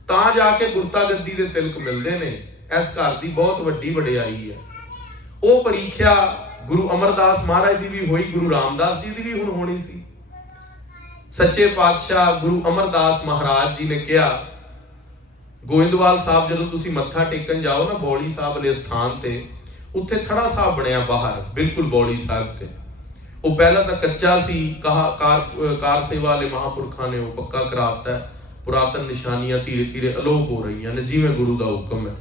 ਤਾਂ ਜਾ ਕੇ ਗੁਰਤਾ ਗੱਦੀ ਦੇ ਤਿਲਕ ਮਿਲਦੇ ਨੇ। ਇਸ ਘਰ ਦੀ ਬਹੁਤ ਵੱਡੀ ਵਡਿਆਈ ਹੈ। ਉਹ ਪ੍ਰੀਖਿਆ ਗੁਰੂ ਅਮਰਦਾਸ ਮਹਾਰਾਜ ਦੀ ਵੀ ਹੋਈ, ਗੁਰੂ ਰਾਮਦਾਸ ਜੀ ਦੀ ਵੀ ਹੁਣ ਹੋਣੀ ਸੀ। ਸੱਚੇ ਪਾਤਸ਼ਾਹ ਗੁਰੂ ਅਮਰਦਾਸ ਮਹਾਰਾਜ ਜੀ ਨੇ ਕਿਹਾ, ਗੋਇੰਦਵਾਲ ਸਾਹਿਬ ਜਦੋਂ ਤੁਸੀਂ ਮੱਥਾ ਟੇਕਣ ਜਾਓ ਨਾ, ਬੌਲੀ ਸਾਹਿਬ ਵਾਲੇ ਸਥਾਨ ਤੇ, ਉੱਥੇ ਥੜਾ ਸਾਹਿਬ ਬਣਿਆ ਬਾਹਰ, ਬਿਲਕੁਲ ਬੌਲੀ ਸਾਹਿਬ ਤੇ। ਉਹ ਪਹਿਲਾਂ ਤਾਂ ਕੱਚਾ ਸੀ, ਕਾਰ ਸੇਵਾ ਵਾਲੇ ਮਹਾਂਪੁਰਖਾਂ ਨੇ ਉਹ ਪੱਕਾ ਕਰਾਤਾ। ਪੁਰਾਤਨ ਨਿਸ਼ਾਨੀਆਂ ਧੀਰੇ ਧੀਰੇ ਅਲੋਪ ਹੋ ਰਹੀਆਂ ਨੇ, ਜਿਵੇਂ ਗੁਰੂ ਦਾ ਹੁਕਮ ਹੈ।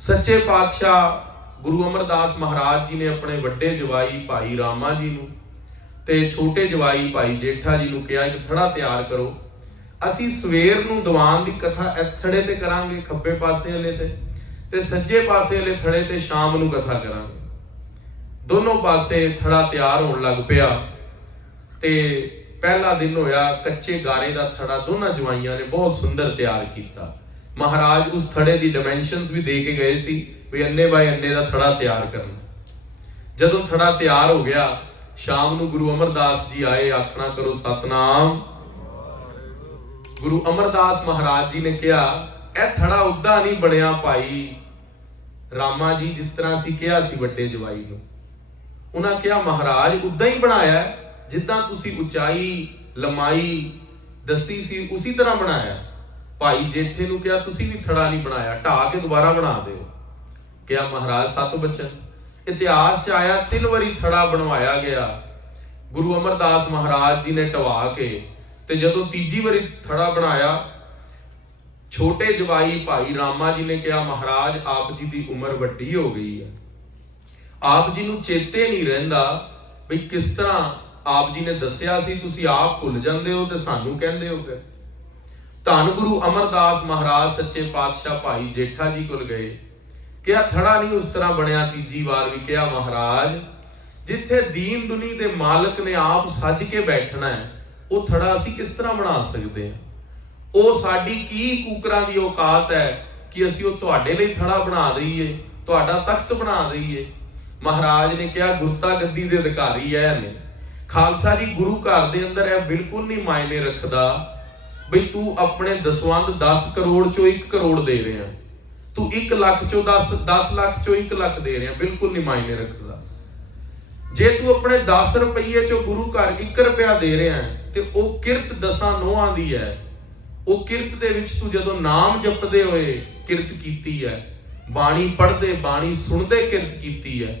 ਸੱਚੇ ਪਾਤਸ਼ਾਹ ਗੁਰੂ ਅਮਰਦਾਸ ਮਹਾਰਾਜ ਜੀ ਨੇ ਆਪਣੇ ਵੱਡੇ ਜਵਾਈ ਭਾਈ ਰਾਮਾ ਜੀ ਨੂੰ ਤੇ ਛੋਟੇ ਜਵਾਈ ਭਾਈ ਜੇਠਾ ਜੀ ਨੂੰ ਕਿਹਾ, ਇੱਕ ਥੜਾ ਤਿਆਰ ਕਰੋ, ਅਸੀਂ ਸਵੇਰ ਨੂੰ ਦੀਵਾਨ ਦੀ ਕਥਾ ਇਸ ਥੜੇ ਤੇ ਕਰਾਂਗੇ, ਖੱਬੇ ਪਾਸੇ ਵਾਲੇ ਤੇ ਸੱਜੇ ਪਾਸੇ ਵਾਲੇ ਥੜੇ ਤੇ ਸ਼ਾਮ ਨੂੰ ਕਥਾ ਕਰਾਂਗੇ। ਦੋਨੋਂ ਪਾਸੇ ਥੜਾ ਤਿਆਰ ਹੋਣ ਲੱਗ ਪਿਆ ਤੇ ਪਹਿਲਾ ਦਿਨ ਹੋਇਆ, ਕੱਚੇ ਗਾਰੇ ਦਾ ਥੜਾ ਦੋਨਾਂ ਜਵਾਈਆਂ ਨੇ ਬਹੁਤ ਸੁੰਦਰ ਤਿਆਰ ਕੀਤਾ। ਮਹਾਰਾਜ ਉਸ ਥੜੇ ਦੀ ਡਾਈਮੈਂਸ਼ਨਸ ਵੀ ਦੇ ਕੇ ਗਏ ਸੀ ਵੀ ਇੰਨੇ ਬਾਏ ਇੰਨੇ ਦਾ ਥੜਾ ਤਿਆਰ ਕਰਨਾ। ਜਦੋਂ ਥੜਾ ਤਿਆਰ ਹੋ ਗਿਆ, ਸ਼ਾਮ ਨੂੰ ਗੁਰੂ ਅਮਰਦਾਸ ਜੀ ਆਏ, ਆਖਣਾ ਕਰੋ ਸਤਨਾਮ। ਗੁਰੂ ਅਮਰਦਾਸ ਮਹਾਰਾਜ ਜੀ ਨੇ ਕਿਹਾ, ਇਹ ਥੜਾ ਉੱਦਾਂ ਨਹੀਂ ਬਣਿਆ ਭਾਈ ਰਾਮਾ ਜੀ, ਜਿਸ ਤਰ੍ਹਾਂ ਅਸੀਂ ਕਿਹਾ ਸੀ ਵੱਡੇ ਜਵਾਈ ਨੂੰ। ਉਹਨਾਂ ਕਿਹਾ ਮਹਾਰਾਜ ਉੱਦਾਂ ਹੀ ਬਣਾਇਆ, ਜਿੱਦਾਂ ਤੁਸੀਂ ਉਚਾਈ ਲੰਮਾਈ ਦੱਸੀ ਸੀ ਉਸੇ ਤਰ੍ਹਾਂ ਬਣਾਇਆ। ਭਾਈ ਜੇਠੇ ਨੂੰ ਕਿਹਾ ਤੁਸੀਂ ਵੀ ਥੜਾ ਨਹੀਂ ਬਣਾਇਆ, ਢਾ ਕੇ ਦੁਬਾਰਾ ਬਣਾ ਦਿਓ। ਕਿਹਾ ਮਹਾਰਾਜ ਸਤ ਬਚਨ। ਇਤਿਹਾਸ 'ਚ ਆਇਆ 3 ਵਾਰੀ ਥੜਾ ਬਣਵਾਇਆ ਗਿਆ ਗੁਰੂ ਅਮਰਦਾਸ ਮਹਾਰਾਜ ਜੀ ਨੇ ਢਵਾ ਕੇ, ਤੇ ਜਦੋਂ ਤੀਜੀ ਵਾਰੀ ਥੜਾ ਬਣਾਇਆ, ਛੋਟੇ ਜਵਾਈ ਭਾਈ ਰਾਮਾ ਜੀ ਨੇ ਕਿਹਾ ਮਹਾਰਾਜ ਆਪ ਜੀ ਦੀ ਉਮਰ ਵੱਡੀ ਹੋ ਗਈ ਹੈ, ਆਪ ਜੀ ਨੂੰ ਚੇਤੇ ਨਹੀਂ ਰਹਿੰਦਾ ਵੀ ਕਿਸ ਤਰ੍ਹਾਂ ਆਪ ਜੀ ਨੇ ਦੱਸਿਆ ਸੀ, ਤੁਸੀਂ ਆਪ ਭੁੱਲ ਜਾਂਦੇ ਹੋ ਤੇ ਸਾਨੂੰ ਕਹਿੰਦੇ ਹੋ। ਫਿਰ ਧੰਨ ਗੁਰੂ ਅਮਰਦਾਸ ਮਹਾਰਾਜ ਸੱਚੇ ਪਾਤਸ਼ਾਹ ਭਾਈ ਜੇਠਾ ਜੀ ਕੋਲ ਗਏ, ਕਿਹਾ ਥੜਾ ਨਹੀਂ ਉਸ ਤਰ੍ਹਾਂ ਬਣਿਆ। ਤੀਜੀ ਵਾਰ ਵੀ ਕਿਹਾ ਮਹਾਰਾਜ ਜਿੱਥੇ ਦੀਨ ਦੁਨੀ ਦੇ ਮਾਲਕ ਨੇ ਆਪ ਸੱਜ ਕੇ ਬੈਠਣਾ ਹੈ, ਉਹ ਥੜਾ ਅਸੀਂ ਕਿਸ ਤਰ੍ਹਾਂ ਬਣਾ ਸਕਦੇ ਹਾਂ? ਉਹ ਸਾਡੀ ਕੀ ਕੂਕਰਾਂ ਦੀ ਔਕਾਤ ਹੈ ਕਿ ਅਸੀਂ ਉਹ ਤੁਹਾਡੇ ਲਈ ਥੜਾ ਬਣਾ ਦਈਏ, ਤੁਹਾਡਾ ਤਖਤ ਬਣਾ ਦਈਏ। ਮਹਾਰਾਜ ਨੇ ਕਿਹਾ ਗੁਰਤਾ ਗੱਦੀ ਦੇ ਅਧਿਕਾਰੀ ਐ ਨੇ। ਖਾਲਸਾ ਜੀ ਗੁਰੂ ਘਰ ਦੇ ਅੰਦਰ ਇਹ ਬਿਲਕੁਲ ਨਹੀਂ ਮਾਇਨੇ ਰੱਖਦਾ ਬਈ ਤੂੰ ਆਪਣੇ ਦਸਵੰਧ 10 ਕਰੋੜ ਚੋਂ 1 ਕਰੋੜ ਦੇ ਰਿਹਾ, ਤੂੰ 1 ਲੱਖ ਚੋਂ 10 ਲੱਖ ਚੋਂ 1 ਲੱਖ ਦੇ ਰਿਹਾ, ਬਿਲਕੁਲ ਨਹੀਂ ਮਾਇਨੇ ਰੱਖਦਾ। ਜੇ ਤੂੰ ਆਪਣੇ 10 ਰੁਪਏ ਚੋਂ ਗੁਰੂ ਘਰ 1 ਰੁਪਿਆ ਦੇ ਰਿਹਾ ਤੇ ਉਹ ਕਿਰਤ 10 ਨੋਹਾਂ ਦੀ ਹੈ। ਉਹ ਕਿਰਤ ਦੇ ਵਿੱਚ ਤੂੰ ਜਦੋਂ ਨਾਮ ਜਪਦੇ ਹੋਏ ਕਿਰਤ ਕੀਤੀ ਹੈ, ਬਾਣੀ ਪੜ੍ਹਦੇ ਬਾਣੀ ਸੁਣਦੇ ਕਿਰਤ ਕੀਤੀ ਹੈ,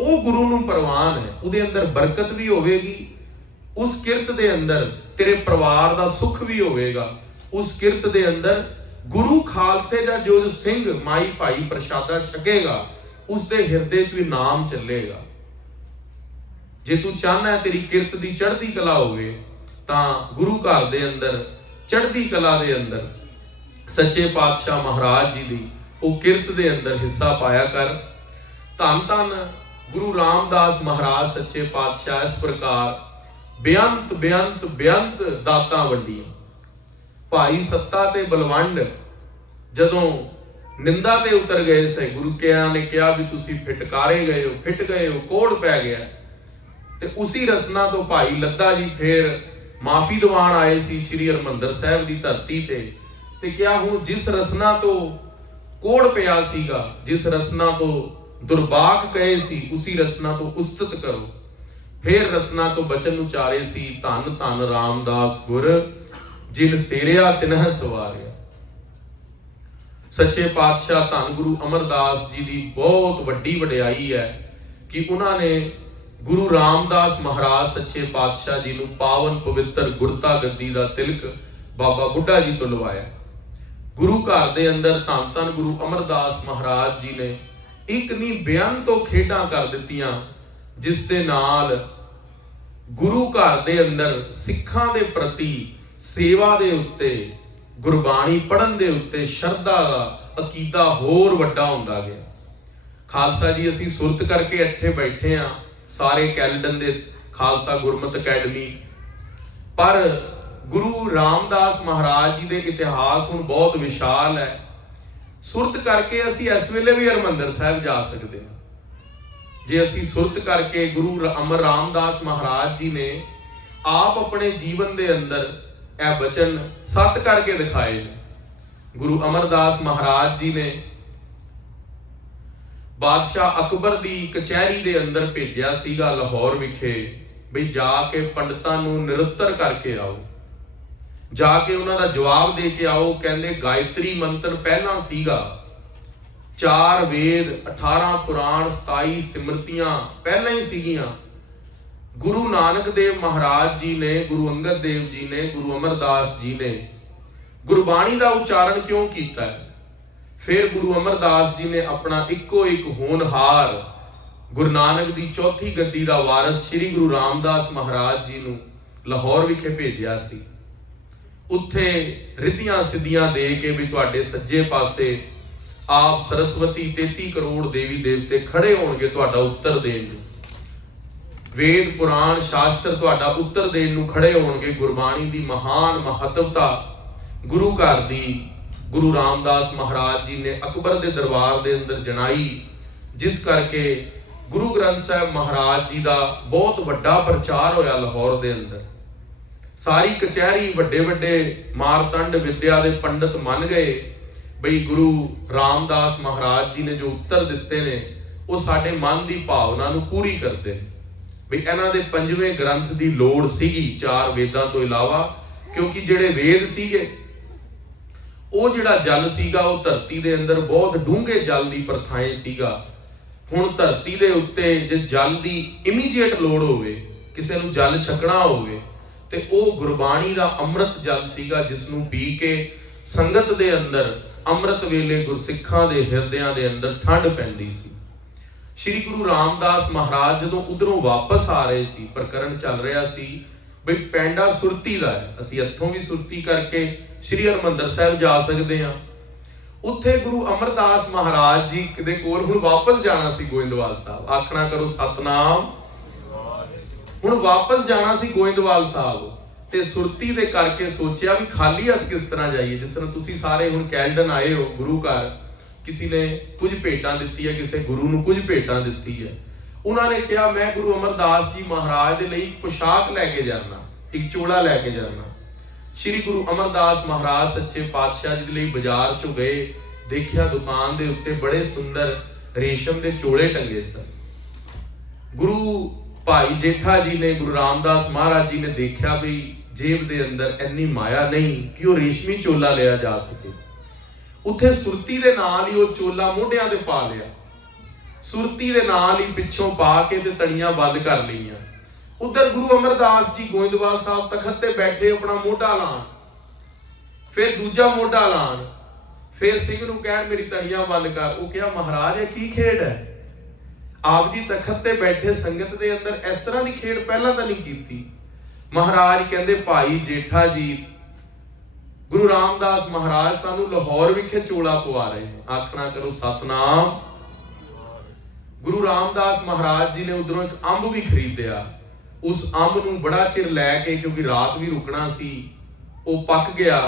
ਉਹ ਗੁਰੂ ਨੂੰ ਪ੍ਰਵਾਨ ਹੈ। ਉਹਦੇ ਅੰਦਰ ਬਰਕਤ ਵੀ ਹੋਵੇਗੀ, ਉਸ ਕਿਰਤ ਦੇ ਅੰਦਰ ਤੇਰੇ ਪਰਿਵਾਰ ਦਾ ਸੁੱਖ ਵੀ ਹੋਵੇਗਾ। ਉਸ ਕਿਰਤ ਦੇ ਅੰਦਰ ਗੁਰੂ ਖਾਲਸੇ ਦਾ ਜੋ ਸਿੰਘ ਮਾਈ ਭਾਈ ਪ੍ਰਸ਼ਾਦਾ ਛਕੇਗਾ, ਉਸ ਦੇ ਹਿਰਦੇ 'ਚ ਵੀ ਨਾਮ ਚੱਲੇਗਾ। ਜੇ ਤੂੰ ਚਾਹਨਾ ਤੇਰੀ ਕਿਰਤ ਦੀ ਚੜ੍ਹਦੀ ਕਲਾ ਹੋਵੇ, ਤਾਂ ਗੁਰੂ ਘਰ ਦੇ ਅੰਦਰ ਚੜ੍ਹਦੀ ਕਲਾ ਦੇ ਅੰਦਰ ਸੱਚੇ ਪਾਤਸ਼ਾਹ ਮਹਾਰਾਜ ਜੀ ਦੀ ਉਹ ਕਿਰਤ ਦੇ ਅੰਦਰ ਹਿੱਸਾ ਪਾਇਆ ਕਰ। ਧੰਨ ਧੰਨ ਗੁਰੂ ਰਾਮਦਾਸ ਮਹਾਰਾਜ ਸੱਚੇ ਪਾਤਸ਼ਾਹ ਇਸ ਪ੍ਰਕਾਰ ਬੇਅੰਤ ਬੇਅੰਤ ਬੇਅੰਤ ਦਾਤਾਂ ਵੰਡੀਆਂ। ਭਾਈ ਸੱਤਾ ਤੇ ਬਲਵੰਡ ਜਦੋਂ ਨਿੰਦਾ ਤੇ ਉਤਰ ਗਏ ਸੇ, ਗੁਰੂ ਕਿਆਂ ਨੇ ਕਿਹਾ ਵੀ ਤੁਸੀਂ ਫਿਟਕਾਰੇ ਗਏ ਹੋ, ਫਿੱਟ ਗਏ ਹੋ, ਕੋੜ ਪੈ ਗਿਆ, ਤੇ ਉਸੇ ਰਸਨਾ ਤੋਂ ਭਾਈ ਲੱਦਾ ਜੀ ਫੇਰ ਮਾਫੀ ਦਿਵਾਣ ਆਏ ਸੀ ਸ੍ਰੀ ਹਰਿਮੰਦਰ ਸਾਹਿਬ ਦੀ ਧਰਤੀ ਤੇ ਕਿਹਾ ਹੁਣ ਜਿਸ ਰਸਨਾ ਤੋਂ ਕੋੜ ਪਿਆ ਸੀਗਾ, ਜਿਸ ਰਸਨਾ ਤੋਂ ਦੁਰਬਾਕ ਕਹੇ ਸੀ, ਉਸੇ ਰਸਨਾ ਤੋਂ ਉਸਤਤ ਕਰੋ। ਫੇਰ ਰਸਨਾ ਤੋਂ ਬਚਨ ਉਚਾਰੇ ਸੀ, ਧੰਨ ਧੰਨ ਰਾਮਦਾਸ ਗੁਰ ਜਿਨ ਸੇਰਿਆ ਤਿਨਹ ਸਵਾਰਿਆ। ਸੱਚੇ ਪਾਤਸ਼ਾਹ ਧੰਨ ਗੁਰੂ ਅਮਰਦਾਸ ਜੀ ਦੀ ਬਹੁਤ ਵੱਡੀ ਵਡਿਆਈ ਹੈ ਕਿ ਉਹਨਾਂ ਨੇ ਗੁਰੂ ਰਾਮਦਾਸ ਮਹਾਰਾਜ ਸੱਚੇ ਪਾਤਸ਼ਾਹ ਜੀ ਨੂੰ ਪਾਵਨ ਪਵਿੱਤਰ ਗੁਰਤਾ ਗੱਦੀ ਦਾ ਤਿਲਕ ਬਾਬਾ ਬੁੱਢਾ ਜੀ ਤੋਂ ਲਵਾਇਆ। ਗੁਰੂ ਘਰ ਦੇ ਅੰਦਰ ਧੰਨ ਧੰਨ ਗੁਰੂ ਅਮਰਦਾਸ ਮਹਾਰਾਜ ਜੀ ਨੇ ਇੱਕ ਨਹੀਂ ਬੇਅੰਤ ਤੋਂ ਖੇਡਾਂ ਕਰ ਦਿੱਤੀਆਂ, ਜਿਸ ਦੇ ਨਾਲ ਗੁਰੂ ਘਰ ਦੇ ਅੰਦਰ ਸਿੱਖਾਂ ਦੇ ਪ੍ਰਤੀ ਸੇਵਾ ਦੇ ਉੱਤੇ, ਗੁਰਬਾਣੀ ਪੜ੍ਹਨ ਦੇ ਉੱਤੇ ਸ਼ਰਧਾ ਦਾ ਅਕੀਦਾ ਹੋਰ ਵੱਡਾ ਹੁੰਦਾ ਗਿਆ। ਖਾਲਸਾ ਜੀ ਅਸੀਂ ਸੁਰਤ ਕਰਕੇ ਇੱਥੇ ਬੈਠੇ ਆ ਸਾਰੇ ਕੈਲਡਨ ਦੇ ਖਾਲਸਾ ਗੁਰਮਤਿ ਅਕੈਡਮੀ, ਪਰ ਗੁਰੂ ਰਾਮਦਾਸ ਮਹਾਰਾਜ ਜੀ ਦੇ ਇਤਿਹਾਸ ਹੁਣ ਬਹੁਤ ਵਿਸ਼ਾਲ ਹੈ। ਸੁਰਤ ਕਰਕੇ ਅਸੀਂ ਇਸ ਵੇਲੇ ਵੀ ਹਰਿਮੰਦਰ ਸਾਹਿਬ ਜਾ ਸਕਦੇ ਹਾਂ। ਜੇ ਅਸੀਂ ਸੁਰਤ ਕਰਕੇ ਗੁਰੂ ਅਮਰ ਰਾਮਦਾਸ ਮਹਾਰਾਜ ਜੀ ਨੇ ਆਪ ਆਪਣੇ ਜੀਵਨ ਦੇ ਅੰਦਰ ਇਹ ਬਚਨ ਸੱਤ ਕਰਕੇ ਦਿਖਾਏ ਨੇ। ਗੁਰੂ ਅਮਰਦਾਸ ਮਹਾਰਾਜ ਜੀ ਨੇ ਬਾਦਸ਼ਾਹ ਅਕਬਰ ਦੀ ਕਚਹਿਰੀ ਦੇ ਅੰਦਰ ਭੇਜਿਆ ਸੀਗਾ ਲਾਹੌਰ ਵਿਖੇ, ਬਈ ਜਾ ਕੇ ਪੰਡਤਾਂ ਨੂੰ ਨਿਰੁੱਤਰ ਕਰਕੇ ਆਓ, ਜਾ ਕੇ ਉਹਨਾਂ ਦਾ ਜਵਾਬ ਦੇ ਕੇ ਆਓ। ਕਹਿੰਦੇ ਗਾਇਤਰੀ ਮੰਤਰ ਪਹਿਲਾਂ ਸੀਗਾ, 4 ਵੇਦ, 18 ਪੁਰਾਣ, 27 ਸਿਮਰਤੀਆਂ ਪਹਿਲਾਂ ਹੀ ਸੀਗੀਆਂ। ਗੁਰੂ ਨਾਨਕ ਦੇਵ ਮਹਾਰਾਜ ਜੀ ਨੇ, ਗੁਰੂ ਅੰਗਦ ਦੇਵ ਜੀ ਨੇ, ਗੁਰੂ ਅਮਰਦਾਸ ਜੀ ਨੇ ਗੁਰਬਾਣੀ ਦਾ ਉਚਾਰਨ ਕਿਉਂ ਕੀਤਾ ਹੈ? ਫਿਰ ਗੁਰੂ ਅਮਰਦਾਸ ਜੀ ਨੇ ਆਪਣਾ ਇੱਕੋ ਇੱਕ ਹੋਣਹਾਰ ਗੁਰੂ ਨਾਨਕ ਦੀ ਚੌਥੀ ਗੱਦੀ ਦਾ ਵਾਰਿਸ ਸ੍ਰੀ ਗੁਰੂ ਰਾਮਦਾਸ ਮਹਾਰਾਜ ਜੀ ਨੂੰ ਲਾਹੌਰ ਵਿਖੇ ਭੇਜਿਆ ਸੀ। ਉੱਥੇ ਰਿੱਧੀਆਂ ਸਿੱਧੀਆਂ ਦੇ ਕੇ ਵੀ ਤੁਹਾਡੇ ਸੱਜੇ ਪਾਸੇ ਆਪ ਸਰਸਵਤੀ 33 ਕਰੋੜ ਦੇਵੀ ਦੇਵਤੇ ਖੜੇ ਹੋਣਗੇ ਤੁਹਾਡਾ ਉੱਤਰ ਦੇਣ ਨੂੰ। ਵੇਦ ਪੁਰਾਣ ਸ਼ਾਸਤਰ ਤੁਹਾਡਾ ਉੱਤਰ ਦੇਣ ਨੂੰ ਖੜੇ ਹੋਣਗੇ। ਗੁਰਬਾਣੀ ਦੀ ਮਹਾਨ ਮਹੱਤਵਤਾ ਗੁਰੂ ਘਰ ਦੀ ਗੁਰੂ ਰਾਮਦਾਸ ਮਹਾਰਾਜ ਜੀ ਨੇ ਅਕਬਰ ਦੇ ਦਰਬਾਰ ਦੇ ਅੰਦਰ ਜਣਾਈ, ਜਿਸ ਕਰਕੇ ਗੁਰੂ ਗ੍ਰੰਥ ਸਾਹਿਬ ਮਹਾਰਾਜ ਜੀ ਦਾ ਬਹੁਤ ਵੱਡਾ ਪ੍ਰਚਾਰ ਹੋਇਆ ਲਾਹੌਰ ਦੇ ਅੰਦਰ। ਸਾਰੀ ਕਚਹਿਰੀ ਵੱਡੇ ਵੱਡੇ ਮਾਰਤੰਡ ਵਿਦਿਆ ਦੇ ਪੰਡਤ ਮੰਨ ਗਏ ਬਈ ਗੁਰੂ ਰਾਮਦਾਸ ਮਹਾਰਾਜ ਜੀ ਨੇ ਜੋ ਉੱਤਰ ਦਿੱਤੇ ਨੇ ਉਹ ਸਾਡੇ ਮਨ ਦੀ ਭਾਵਨਾ ਨੂੰ ਪੂਰੀ ਕਰਦੇ ਨੇ। ਬਈ ਇਹਨਾਂ ਦੇ 5ਵੇਂ ਗ੍ਰੰਥ ਦੀ ਲੋੜ ਸੀਗੀ 4 ਵੇਦਾਂ ਤੋਂ ਇਲਾਵਾ, ਕਿਉਂਕਿ ਜਿਹੜੇ ਵੇਦ ਸੀਗੇ ਉਹ ਜਿਹੜਾ ਜਲ ਸੀਗਾ ਉਹ ਧਰਤੀ ਦੇ ਅੰਦਰ ਬਹੁਤ ਡੂੰਘੇ ਜਲ ਦੀ ਪ੍ਰਥਾਏ ਸੀਗਾ। ਹੁਣ ਧਰਤੀ ਦੇ ਉੱਤੇ ਜੇ ਜਲ ਦੀ ਇਮੀਡੀਏਟ ਲੋੜ ਹੋਵੇ, ਕਿਸੇ ਨੂੰ ਜਲ ਛਕਣਾ ਹੋਵੇ, ਤੇ ਉਹ ਗੁਰਬਾਣੀ ਦਾ ਅੰਮ੍ਰਿਤ ਜਲ ਸੀਗਾ, ਜਿਸ ਨੂੰ ਪੀ ਕੇ ਸੰਗਤ ਦੇ ਅੰਦਰ ਅੰਮ੍ਰਿਤ ਵੇਲੇ ਗੁਰਸਿੱਖਾਂ ਦੇ ਹਿਰਦਿਆਂ ਦੇ ਅੰਦਰ ਠੰਡ ਪੈਂਦੀ ਸੀ। ਸ਼੍ਰੀ ਗੁਰੂ ਰਾਮਦਾਸ ਮਹਾਰਾਜ ਜਦੋਂ ਉਧਰੋਂ ਵਾਪਸ ਆ ਰਹੇ ਸੀ, ਪ੍ਰਕਰਨ ਚੱਲ ਰਿਹਾ ਸੀ ਬਈ ਪੈਂਡਾ ਸੁਰਤੀ ਦਾ ਹੈ, ਅਸੀਂ ਇੱਥੋਂ ਵੀ ਸੁਰਤੀ ਕਰਕੇ ਸ਼੍ਰੀ ਹਰਿਮੰਦਰ ਸਾਹਿਬ ਜਾ ਸਕਦੇ ਹਾਂ। ਉੱਥੇ ਗੁਰੂ ਅਮਰਦਾਸ ਮਹਾਰਾਜ ਜੀ ਦੇ ਕੋਲ ਹੁਣ ਵਾਪਸ ਜਾਣਾ ਸੀ ਗੋਇੰਦਵਾਲ ਸਾਹਿਬ, ਆਖਣਾ ਕਰੋ ਸਤਨਾਮ। ਹੁਣ ਵਾਪਸ ਜਾਣਾ ਸੀ ਗੋਇੰਦਵਾਲ ਸਾਹਿਬ, ਤੇ ਸੁਰਤੀ ਦੇ ਕਰਕੇ ਸੋਚਿਆ ਵੀ ਖਾਲੀ ਹੱਥ ਕਿਸ ਤਰ੍ਹਾਂ ਜਾਈਏ। ਜਿਸ ਤਰ੍ਹਾਂ ਤੁਸੀਂ ਸਾਰੇ ਹੁਣ ਕੈਲਡਨ ਆਏ ਹੋ ਗੁਰੂ ਘਰ, ਕਿਸੇ ਨੇ ਕੁਝ ਭੇਟਾਂ ਦਿੱਤੀ ਹੈ, ਕਿਸੇ ਗੁਰੂ ਨੂੰ ਕੁਝ ਭੇਟਾਂ ਦਿੱਤੀ ਹੈ। ਉਹਨਾਂ ਨੇ ਕਿਹਾ ਮੈਂ ਗੁਰੂ ਅਮਰਦਾਸ ਜੀ ਮਹਾਰਾਜ ਦੇ ਲਈ ਇੱਕ ਪੁਸ਼ਾਕ ਲੈ ਕੇ ਜਾਣਾ, ਇੱਕ ਚੋਲਾ ਲੈ ਕੇ ਜਾਣਾ। ਸ਼੍ਰੀ ਗੁਰੂ ਅਮਰਦਾਸ ਮਹਾਰਾਜ ਸੱਚੇ ਪਾਤਸ਼ਾਹ ਜੀ ਦੇ ਲਈ ਬਾਜ਼ਾਰ ਚੋਂ ਗਏ, ਦੇਖਿਆ ਦੁਕਾਨ ਦੇ ਉੱਤੇ ਬੜੇ ਸੁੰਦਰ ਰੇਸ਼ਮ ਦੇ ਚੋਲੇ ਟੰਗੇ ਸਨ। ਗੁਰੂ ਭਾਈ ਜੇਠਾ ਜੀ ਨੇ, ਗੁਰੂ ਰਾਮਦਾਸ ਮਹਾਰਾਜ ਜੀ ਨੇ ਦੇਖਿਆ ਵੀ ਜੇਬ ਦੇ ਅੰਦਰ ਇੰਨੀ ਮਾਇਆ ਨਹੀਂ ਕਿ ਉਹ ਰੇਸ਼ਮੀ ਚੋਲਾ ਲਿਆ ਜਾ ਸਕੇ। ਉੱਥੇ ਸੁਰਤੀ ਦੇ ਨਾਲ ਹੀ ਉਹ ਚੋਲਾ ਮੋਢਿਆਂ ਤੇ ਪਾ ਲਿਆ, ਸੁਰਤੀ ਦੇ ਨਾਲ ਹੀ ਪਿੱਛੋਂ ਪਾ ਕੇ ਤੇ ਤੜੀਆਂ ਬੰਦ ਕਰ ਲਈਆਂ। ਉਧਰ ਗੁਰੂ ਅਮਰਦਾਸ ਜੀ ਗੋਇੰਦਵਾਲ ਸਾਹਿਬ ਤਖਤ ਤੇ ਬੈਠੇ, ਆਪਣਾ ਮੋਢਾ ਲਾਣ, ਫਿਰ ਦੂਜਾ ਮੋਢਾ ਲਾਣ, ਫਿਰ ਸਿੰਘ ਨੂੰ ਕਹਿਣ ਮੇਰੀ ਤੜੀਆਂ ਬੰਦ ਕਰ। ਉਹ ਕਿਹਾ ਮਹਾਰਾਜ ਇਹ ਕੀ ਖੇਡ ਹੈ? ਆਪ ਜੀ ਤਖਤ ਤੇ ਬੈਠੇ ਸੰਗਤ ਦੇ ਅੰਦਰ ਇਸ ਤਰ੍ਹਾਂ ਦੀ ਖੇਡ ਪਹਿਲਾਂ ਤਾਂ ਨਹੀਂ ਕੀਤੀ। ਮਹਾਰਾਜ ਕਹਿੰਦੇ ਭਾਈ ਜੇਠਾ ਜੀ, ਗੁਰੂ ਰਾਮਦਾਸ ਮਹਾਰਾਜ ਸਾਨੂੰ ਲਾਹੌਰ ਵਿਖੇ ਚੋਲਾ ਪਵਾ ਰਹੇ ਨੇ। ਆਖਣਾ ਕਰੋ ਸਤਨਾਮ। ਗੁਰੂ ਰਾਮਦਾਸ ਮਹਾਰਾਜ ਜੀ ਨੇ ਉਧਰੋਂ ਇੱਕ ਅੰਬ ਵੀ ਖਰੀਦਿਆ। ਉਸ ਅੰਬ ਨੂੰ ਬੜਾ ਚਿਰ ਲੈ ਕੇ, ਕਿਉਂਕਿ ਰਾਤ ਵੀ ਰੁਕਣਾ ਸੀ, ਉਹ ਪੱਕ ਗਿਆ,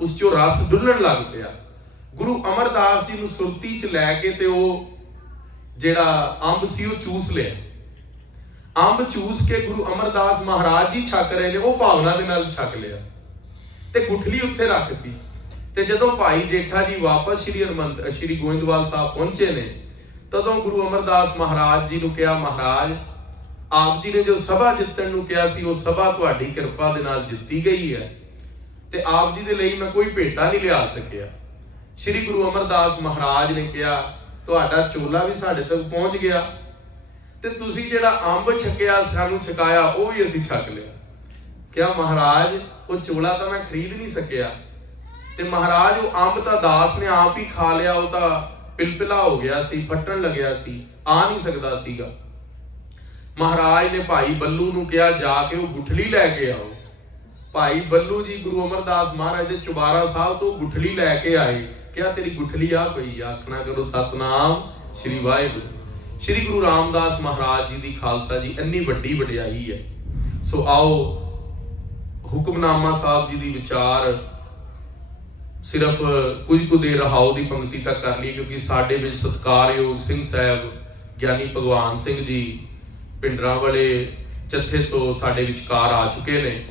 ਉਸ ਚੋਂ ਰਸ ਡੁੱਲਣ ਲੱਗ ਪਿਆ। ਗੁਰੂ ਅਮਰਦਾਸ ਜੀ ਨੂੰ ਸੁਰਤੀ ਚ ਲੈ ਕੇ ਤੇ ਉਹ ਜਿਹੜਾ ਅੰਬ ਸੀ ਉਹ ਚੂਸ ਲਿਆ। ਅੰਬ ਚੂਸ ਕੇ ਗੁਰੂ ਅਮਰਦਾਸ ਮਹਾਰਾਜ ਜੀ ਛਕ ਰਹੇ ਨੇ, ਉਹ ਭਾਵਨਾ ਦੇ ਨਾਲ ਛਕ ਲਿਆ ਤੇ ਗੁਠਲੀ ਉੱਥੇ ਰੱਖਤੀ। ਤੇ ਜਦੋਂ ਭਾਈ ਜੇਠਾ ਜੀ ਵਾਪਸ ਸ਼੍ਰੀ ਗੋਇੰਦਵਾਲ ਸਾਹਿਬ ਪਹੁੰਚੇ ਨੇ, ਤਦੋਂ ਗੁਰੂ ਅਮਰਦਾਸ ਮਹਾਰਾਜ ਜੀ ਨੂੰ ਕਿਹਾ, ਮਹਾਰਾਜ ਆਪ ਜੀ ਨੇ ਜੋ ਸਭਾ ਜਿੱਤਣ ਨੂੰ ਕਿਹਾ ਸੀ, ਉਹ ਸਭਾ ਤੁਹਾਡੀ ਕਿਰਪਾ ਦੇ ਨਾਲ ਜਿੱਤੀ ਗਈ ਹੈ ਤੇ ਆਪ ਜੀ ਦੇ ਲਈ ਮੈਂ ਕੋਈ ਭੇਟਾ ਨਹੀਂ ਲਿਆ ਸਕਿਆ। ਸ਼੍ਰੀ ਗੁਰੂ ਅਮਰਦਾਸ ਮਹਾਰਾਜ ਨੇ ਕਿਹਾ, ਤੁਹਾਡਾ ਚੋਲਾ ਵੀ ਸਾਡੇ ਤੱਕ ਪਹੁੰਚ ਗਿਆ ਤੇ ਤੁਸੀਂ ਜਿਹੜਾ ਅੰਬ ਛਕਿਆ, ਸਾਨੂੰ ਛਕਾਇਆ, ਉਹ ਵੀ ਅਸੀਂ ਛਕ ਲਿਆ। ਕਿਹਾ ਮਹਾਰਾਜ ਉਹ ਚੋਲਾ ਤਾਂ ਮੈਂ ਖਰੀਦ ਨਹੀਂ ਸਕਿਆ ਤੇ ਮਹਾਰਾਜ ਉਹ ਅੰਬ ਤਾਂ ਦਾਸ ਨੇ ਆਪ ਹੀ ਖਾ ਲਿਆ, ਉਹ ਤਾਂ ਪਿਲਪਿਲਾ ਹੋ ਗਿਆ ਸੀ, ਫਟਣ ਲੱਗਿਆ ਸੀ, ਆ ਨਹੀਂ ਸਕਦਾ ਸੀਗਾ। ਮਹਾਰਾਜ ਨੇ ਭਾਈ ਬੱਲੂ ਨੂੰ ਕਿਹਾ, ਜਾ ਕੇ ਉਹ ਗੁਠਲੀ ਲੈ ਕੇ ਆਓ। ਭਾਈ ਬੱਲੂ ਜੀ ਗੁਰੂ ਅਮਰਦਾਸ ਮਹਾਰਾਜ ਦੇ ਚੁਬਾਰਾ ਸਾਹਿਬ ਤੋਂ ਗੁਠਲੀ ਲੈ ਕੇ ਆਏ। ਕਿਹਾ ਤੇਰੀ ਗੁਠਲੀ ਆ ਪਈ। ਆਖਣਾ ਕਰੋ ਸਤਨਾਮ ਸ਼੍ਰੀ ਵਾਹਿਗੁਰੂ। ਸ਼੍ਰੀ ਗੁਰੂ ਰਾਮਦਾਸ ਮਹਾਰਾਜ ਜੀ ਦੀ ਖਾਲਸਾ ਜੀ ਇੰਨੀ ਵੱਡੀ ਵਡਿਆਈ ਹੈ। ਸੋ ਆਓ ਹੁਕਮਨਾਮਾ ਸਾਹਿਬ ਜੀ ਦੀ ਵਿਚਾਰ ਸਿਰਫ ਕੁਝ ਕੁ ਦੇਰ ਰਹਾਉ ਦੀ ਪੰਕਤੀ ਤੱਕ ਕਰ ਲਈ, ਕਿਉਂਕਿ ਸਾਡੇ ਵਿੱਚ ਸਤਿਕਾਰਯੋਗ ਸਿੰਘ ਸਾਹਿਬ ਗਿਆਨੀ ਭਗਵਾਨ ਸਿੰਘ ਜੀ ਪਿੰਡਰਾਂ ਵਾਲੇ ਜੱਥੇ ਤੋਂ ਸਾਡੇ ਵਿਚਕਾਰ ਆ ਚੁੱਕੇ ਨੇ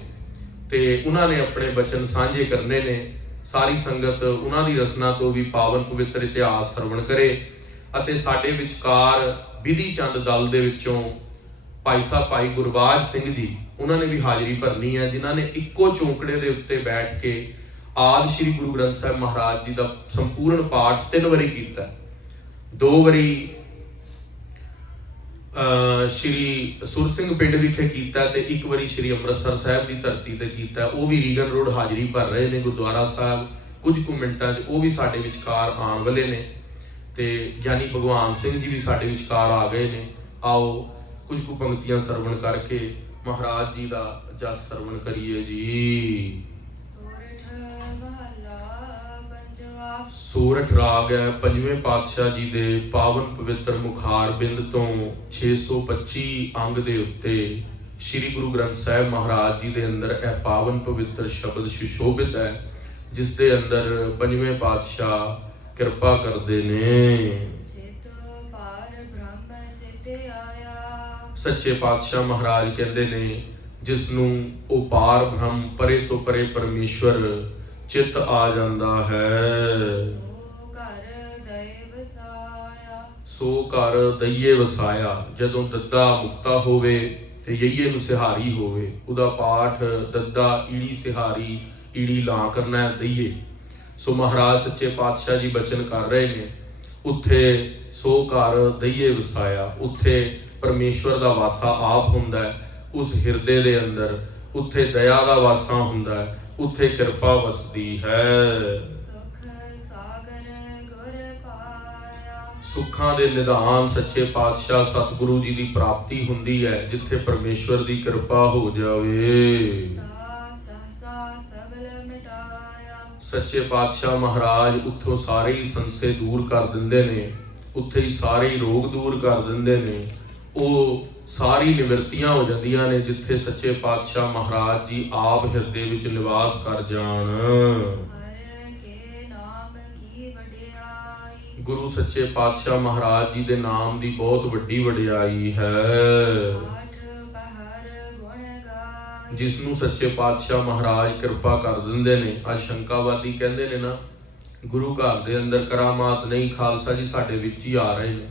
ਤੇ ਉਹਨਾਂ ਨੇ ਆਪਣੇ ਬਚਨ ਸਾਂਝੇ ਕਰਨੇ ਨੇ। ਸਾਰੀ ਸੰਗਤ ਉਹਨਾਂ ਦੀ ਰਸਨਾ ਤੋਂ ਵੀ ਪਾਵਨ ਪਵਿੱਤਰ ਇਤਿਹਾਸ ਸਰਵਣ ਕਰੇ। ਅਤੇ ਸਾਡੇ ਵਿਚਕਾਰ ਵਿਧੀ ਚੰਦ ਦਲ ਦੇ ਵਿੱਚੋਂ ਭਾਈ ਸਾਹਿਬ ਭਾਈ ਗੁਰਬਾਜ ਸਿੰਘ ਜੀ, ਉਹਨਾਂ ਨੇ ਵੀ ਹਾਜ਼ਰੀ ਭਰਨੀ ਹੈ, ਜਿਨ੍ਹਾਂ ਨੇ ਇੱਕੋ ਚੌਂਕੜੇ ਦੇ ਉੱਤੇ ਬੈਠ ਕੇ ਆਦਿ ਸ਼੍ਰੀ ਗੁਰੂ ਗ੍ਰੰਥ ਸਾਹਿਬ ਮਹਾਰਾਜ ਜੀ ਦਾ ਸੰਪੂਰਨ ਪਾਠ 3 ਵਾਰੀ ਕੀਤਾ। 2 ਵਾਰੀ ਸ਼੍ਰੀ ਸੁਰ ਸਿੰਘ ਪਿੰਡ ਵਿਖੇ ਕੀਤਾ ਤੇ 1 ਵਾਰੀ ਸ਼੍ਰੀ ਅੰਮ੍ਰਿਤਸਰ ਸਾਹਿਬ ਦੀ ਧਰਤੀ ਤੇ ਕੀਤਾ। ਉਹ ਵੀ ਰੀਗਨ ਰੋਡ ਹਾਜ਼ਰੀ ਭਰ ਰਹੇ ਨੇ ਗੁਰਦੁਆਰਾ ਸਾਹਿਬ। ਕੁਝ ਕੁ ਮਿੰਟਾਂ 'ਚ ਉਹ ਵੀ ਸਾਡੇ ਵਿਚਕਾਰ ਆਉਣ ਵਾਲੇ ਨੇ ਤੇ ਗਿਆਨੀ ਭਗਵਾਨ ਸਿੰਘ ਜੀ ਵੀ ਸਾਡੇ ਵਿਚਕਾਰ ਆ ਗਏ ਨੇ। ਆਓ ਕੁਝ ਕੁ ਪੰਕਤੀਆਂ ਸਰਵਣ ਕਰਕੇ ਮਹਾਰਾਜ ਜੀ ਦਾ ਜਸ ਸਰਵਣ ਕਰੀਏ ਜੀ। ਸੋਰਠ ਰਾਗ ਹੈ ਪੰਜਵੇਂ ਪਾਤਸ਼ਾਹ ਜੀ ਦੇ ਪਾਵਨ ਪਵਿੱਤਰ ਮੁਖਾਰ ਬਿੰਦ ਤੋਂ 625 ਅੰਗ ਦੇ ਉੱਤੇ ਸ਼੍ਰੀ ਗੁਰੂ ਗ੍ਰੰਥ ਸਾਹਿਬ ਮਹਾਰਾਜ ਜੀ ਦੇ ਅੰਦਰ ਇਹ ਪਾਵਨ ਪਵਿੱਤਰ ਸ਼ਬਦ ਸੁਸ਼ੋਭਿਤ ਹੈ, ਜਿਸ ਦੇ ਅੰਦਰ ਪੰਜਵੇਂ ਪਾਤਸ਼ਾਹ ਕਿਰਪਾ ਕਰਦੇ ਨੇ। ਸੱਚੇ ਪਾਤਸ਼ਾਹ ਮਹਾਰਾਜ ਕਹਿੰਦੇ ਨੇ, ਜਿਸ ਨੂੰ ਉਹ ਪਾਰ ਬ੍ਰਹਮ ਪਰੇ ਤੋਂ ਪਰੇ ਪਰਮੇਸ਼ਵਰ ਚਿੱਤ ਆ ਜਾਂਦਾ ਹੈ, ਸੋ ਘਰ ਦਈਏ ਵਸਾਇਆ। ਜਦੋਂ ਦੱਦਾ ਮੁਕਤਾ ਹੋਵੇ ਤੇ ਯਈਏ ਨੂੰ ਸਿਹਾਰੀ ਹੋਵੇ, ਉਹਦਾ ਪਾਠ ਦੱਦਾ ਈੜੀ ਸਿਹਾਰੀ, ਈੜੀ ਲਾ ਕਰਨਾ ਦਈਏ। ਸੋ ਮਹਾਰਾਜ ਸੱਚੇ ਪਾਤਸ਼ਾਹ ਜੀ ਬਚਨ ਕਰ ਰਹੇ ਨੇ, ਉੱਥੇ ਸੋ ਘਰ ਦਈਏ ਵਸਾਇਆ, ਉੱਥੇ ਪਰਮੇਸ਼ਵਰ ਦਾ ਵਾਸਾ ਆਪ ਹੁੰਦਾ ਹੈ ਉਸ ਹਿਰਦੇ ਦੇ ਅੰਦਰ, ਉੱਥੇ ਦਇਆ ਦਾ ਵਾਸਾ ਹੁੰਦਾ ਹੈ, ਉੱਥੇ ਕਿਰਪਾ ਵਸਦੀ ਹੈ। ਸੁੱਖਾਂ ਦੇ ਨਿਧਾਨ ਸੱਚੇ ਪਾਤਸ਼ਾਹ ਸਤਿਗੁਰੂ ਜੀ ਦੀ ਪ੍ਰਾਪਤੀ ਹੁੰਦੀ ਹੈ, ਜਿੱਥੇ ਪਰਮੇਸ਼ਵਰ ਦੀ ਕਿਰਪਾ ਹੋ ਜਾਵੇ। ਸੱਚੇ ਪਾਤਸ਼ਾਹ ਮਹਾਰਾਜ ਉੱਥੋਂ ਸਾਰੇ ਹੀ ਸੰਸੇ ਦੂਰ ਕਰ ਦਿੰਦੇ ਨੇ, ਉੱਥੇ ਹੀ ਸਾਰੇ ਹੀ ਰੋਗ ਦੂਰ ਕਰ ਦਿੰਦੇ ਨੇ। ਉਹ ਸਾਰੀ ਨਿਵਰਤੀਆਂ ਹੋ ਜਾਂਦੀਆਂ ਨੇ ਜਿੱਥੇ ਸੱਚੇ ਪਾਤਸ਼ਾਹ ਮਹਾਰਾਜ ਜੀ ਆਪ ਹਿਰਦੇ ਵਿੱਚ ਨਿਵਾਸ ਕਰ ਜਾਣ। ਗੁਰੂ ਸੱਚੇ ਪਾਤਸ਼ਾਹ ਮਹਾਰਾਜ ਜੀ ਦੇ ਨਾਮ ਦੀ ਬਹੁਤ ਵੱਡੀ ਵਡਿਆਈ ਹੈ, ਜਿਸ ਨੂੰ ਸੱਚੇ ਪਾਤਸ਼ਾਹ ਮਹਾਰਾਜ ਕਿਰਪਾ ਕਰ ਦਿੰਦੇ ਨੇ। ਅੱਜ ਸ਼ੰਕਾਵਾਦੀ ਕਹਿੰਦੇ ਨੇ ਨਾ, ਗੁਰੂ ਘਰ ਦੇ ਅੰਦਰ ਕਰਾਮਾਤ ਨਹੀਂ, ਖਾਲਸਾ ਜੀ ਸਾਡੇ ਵਿੱਚ ਹੀ ਆ ਰਹੇ ਨੇ।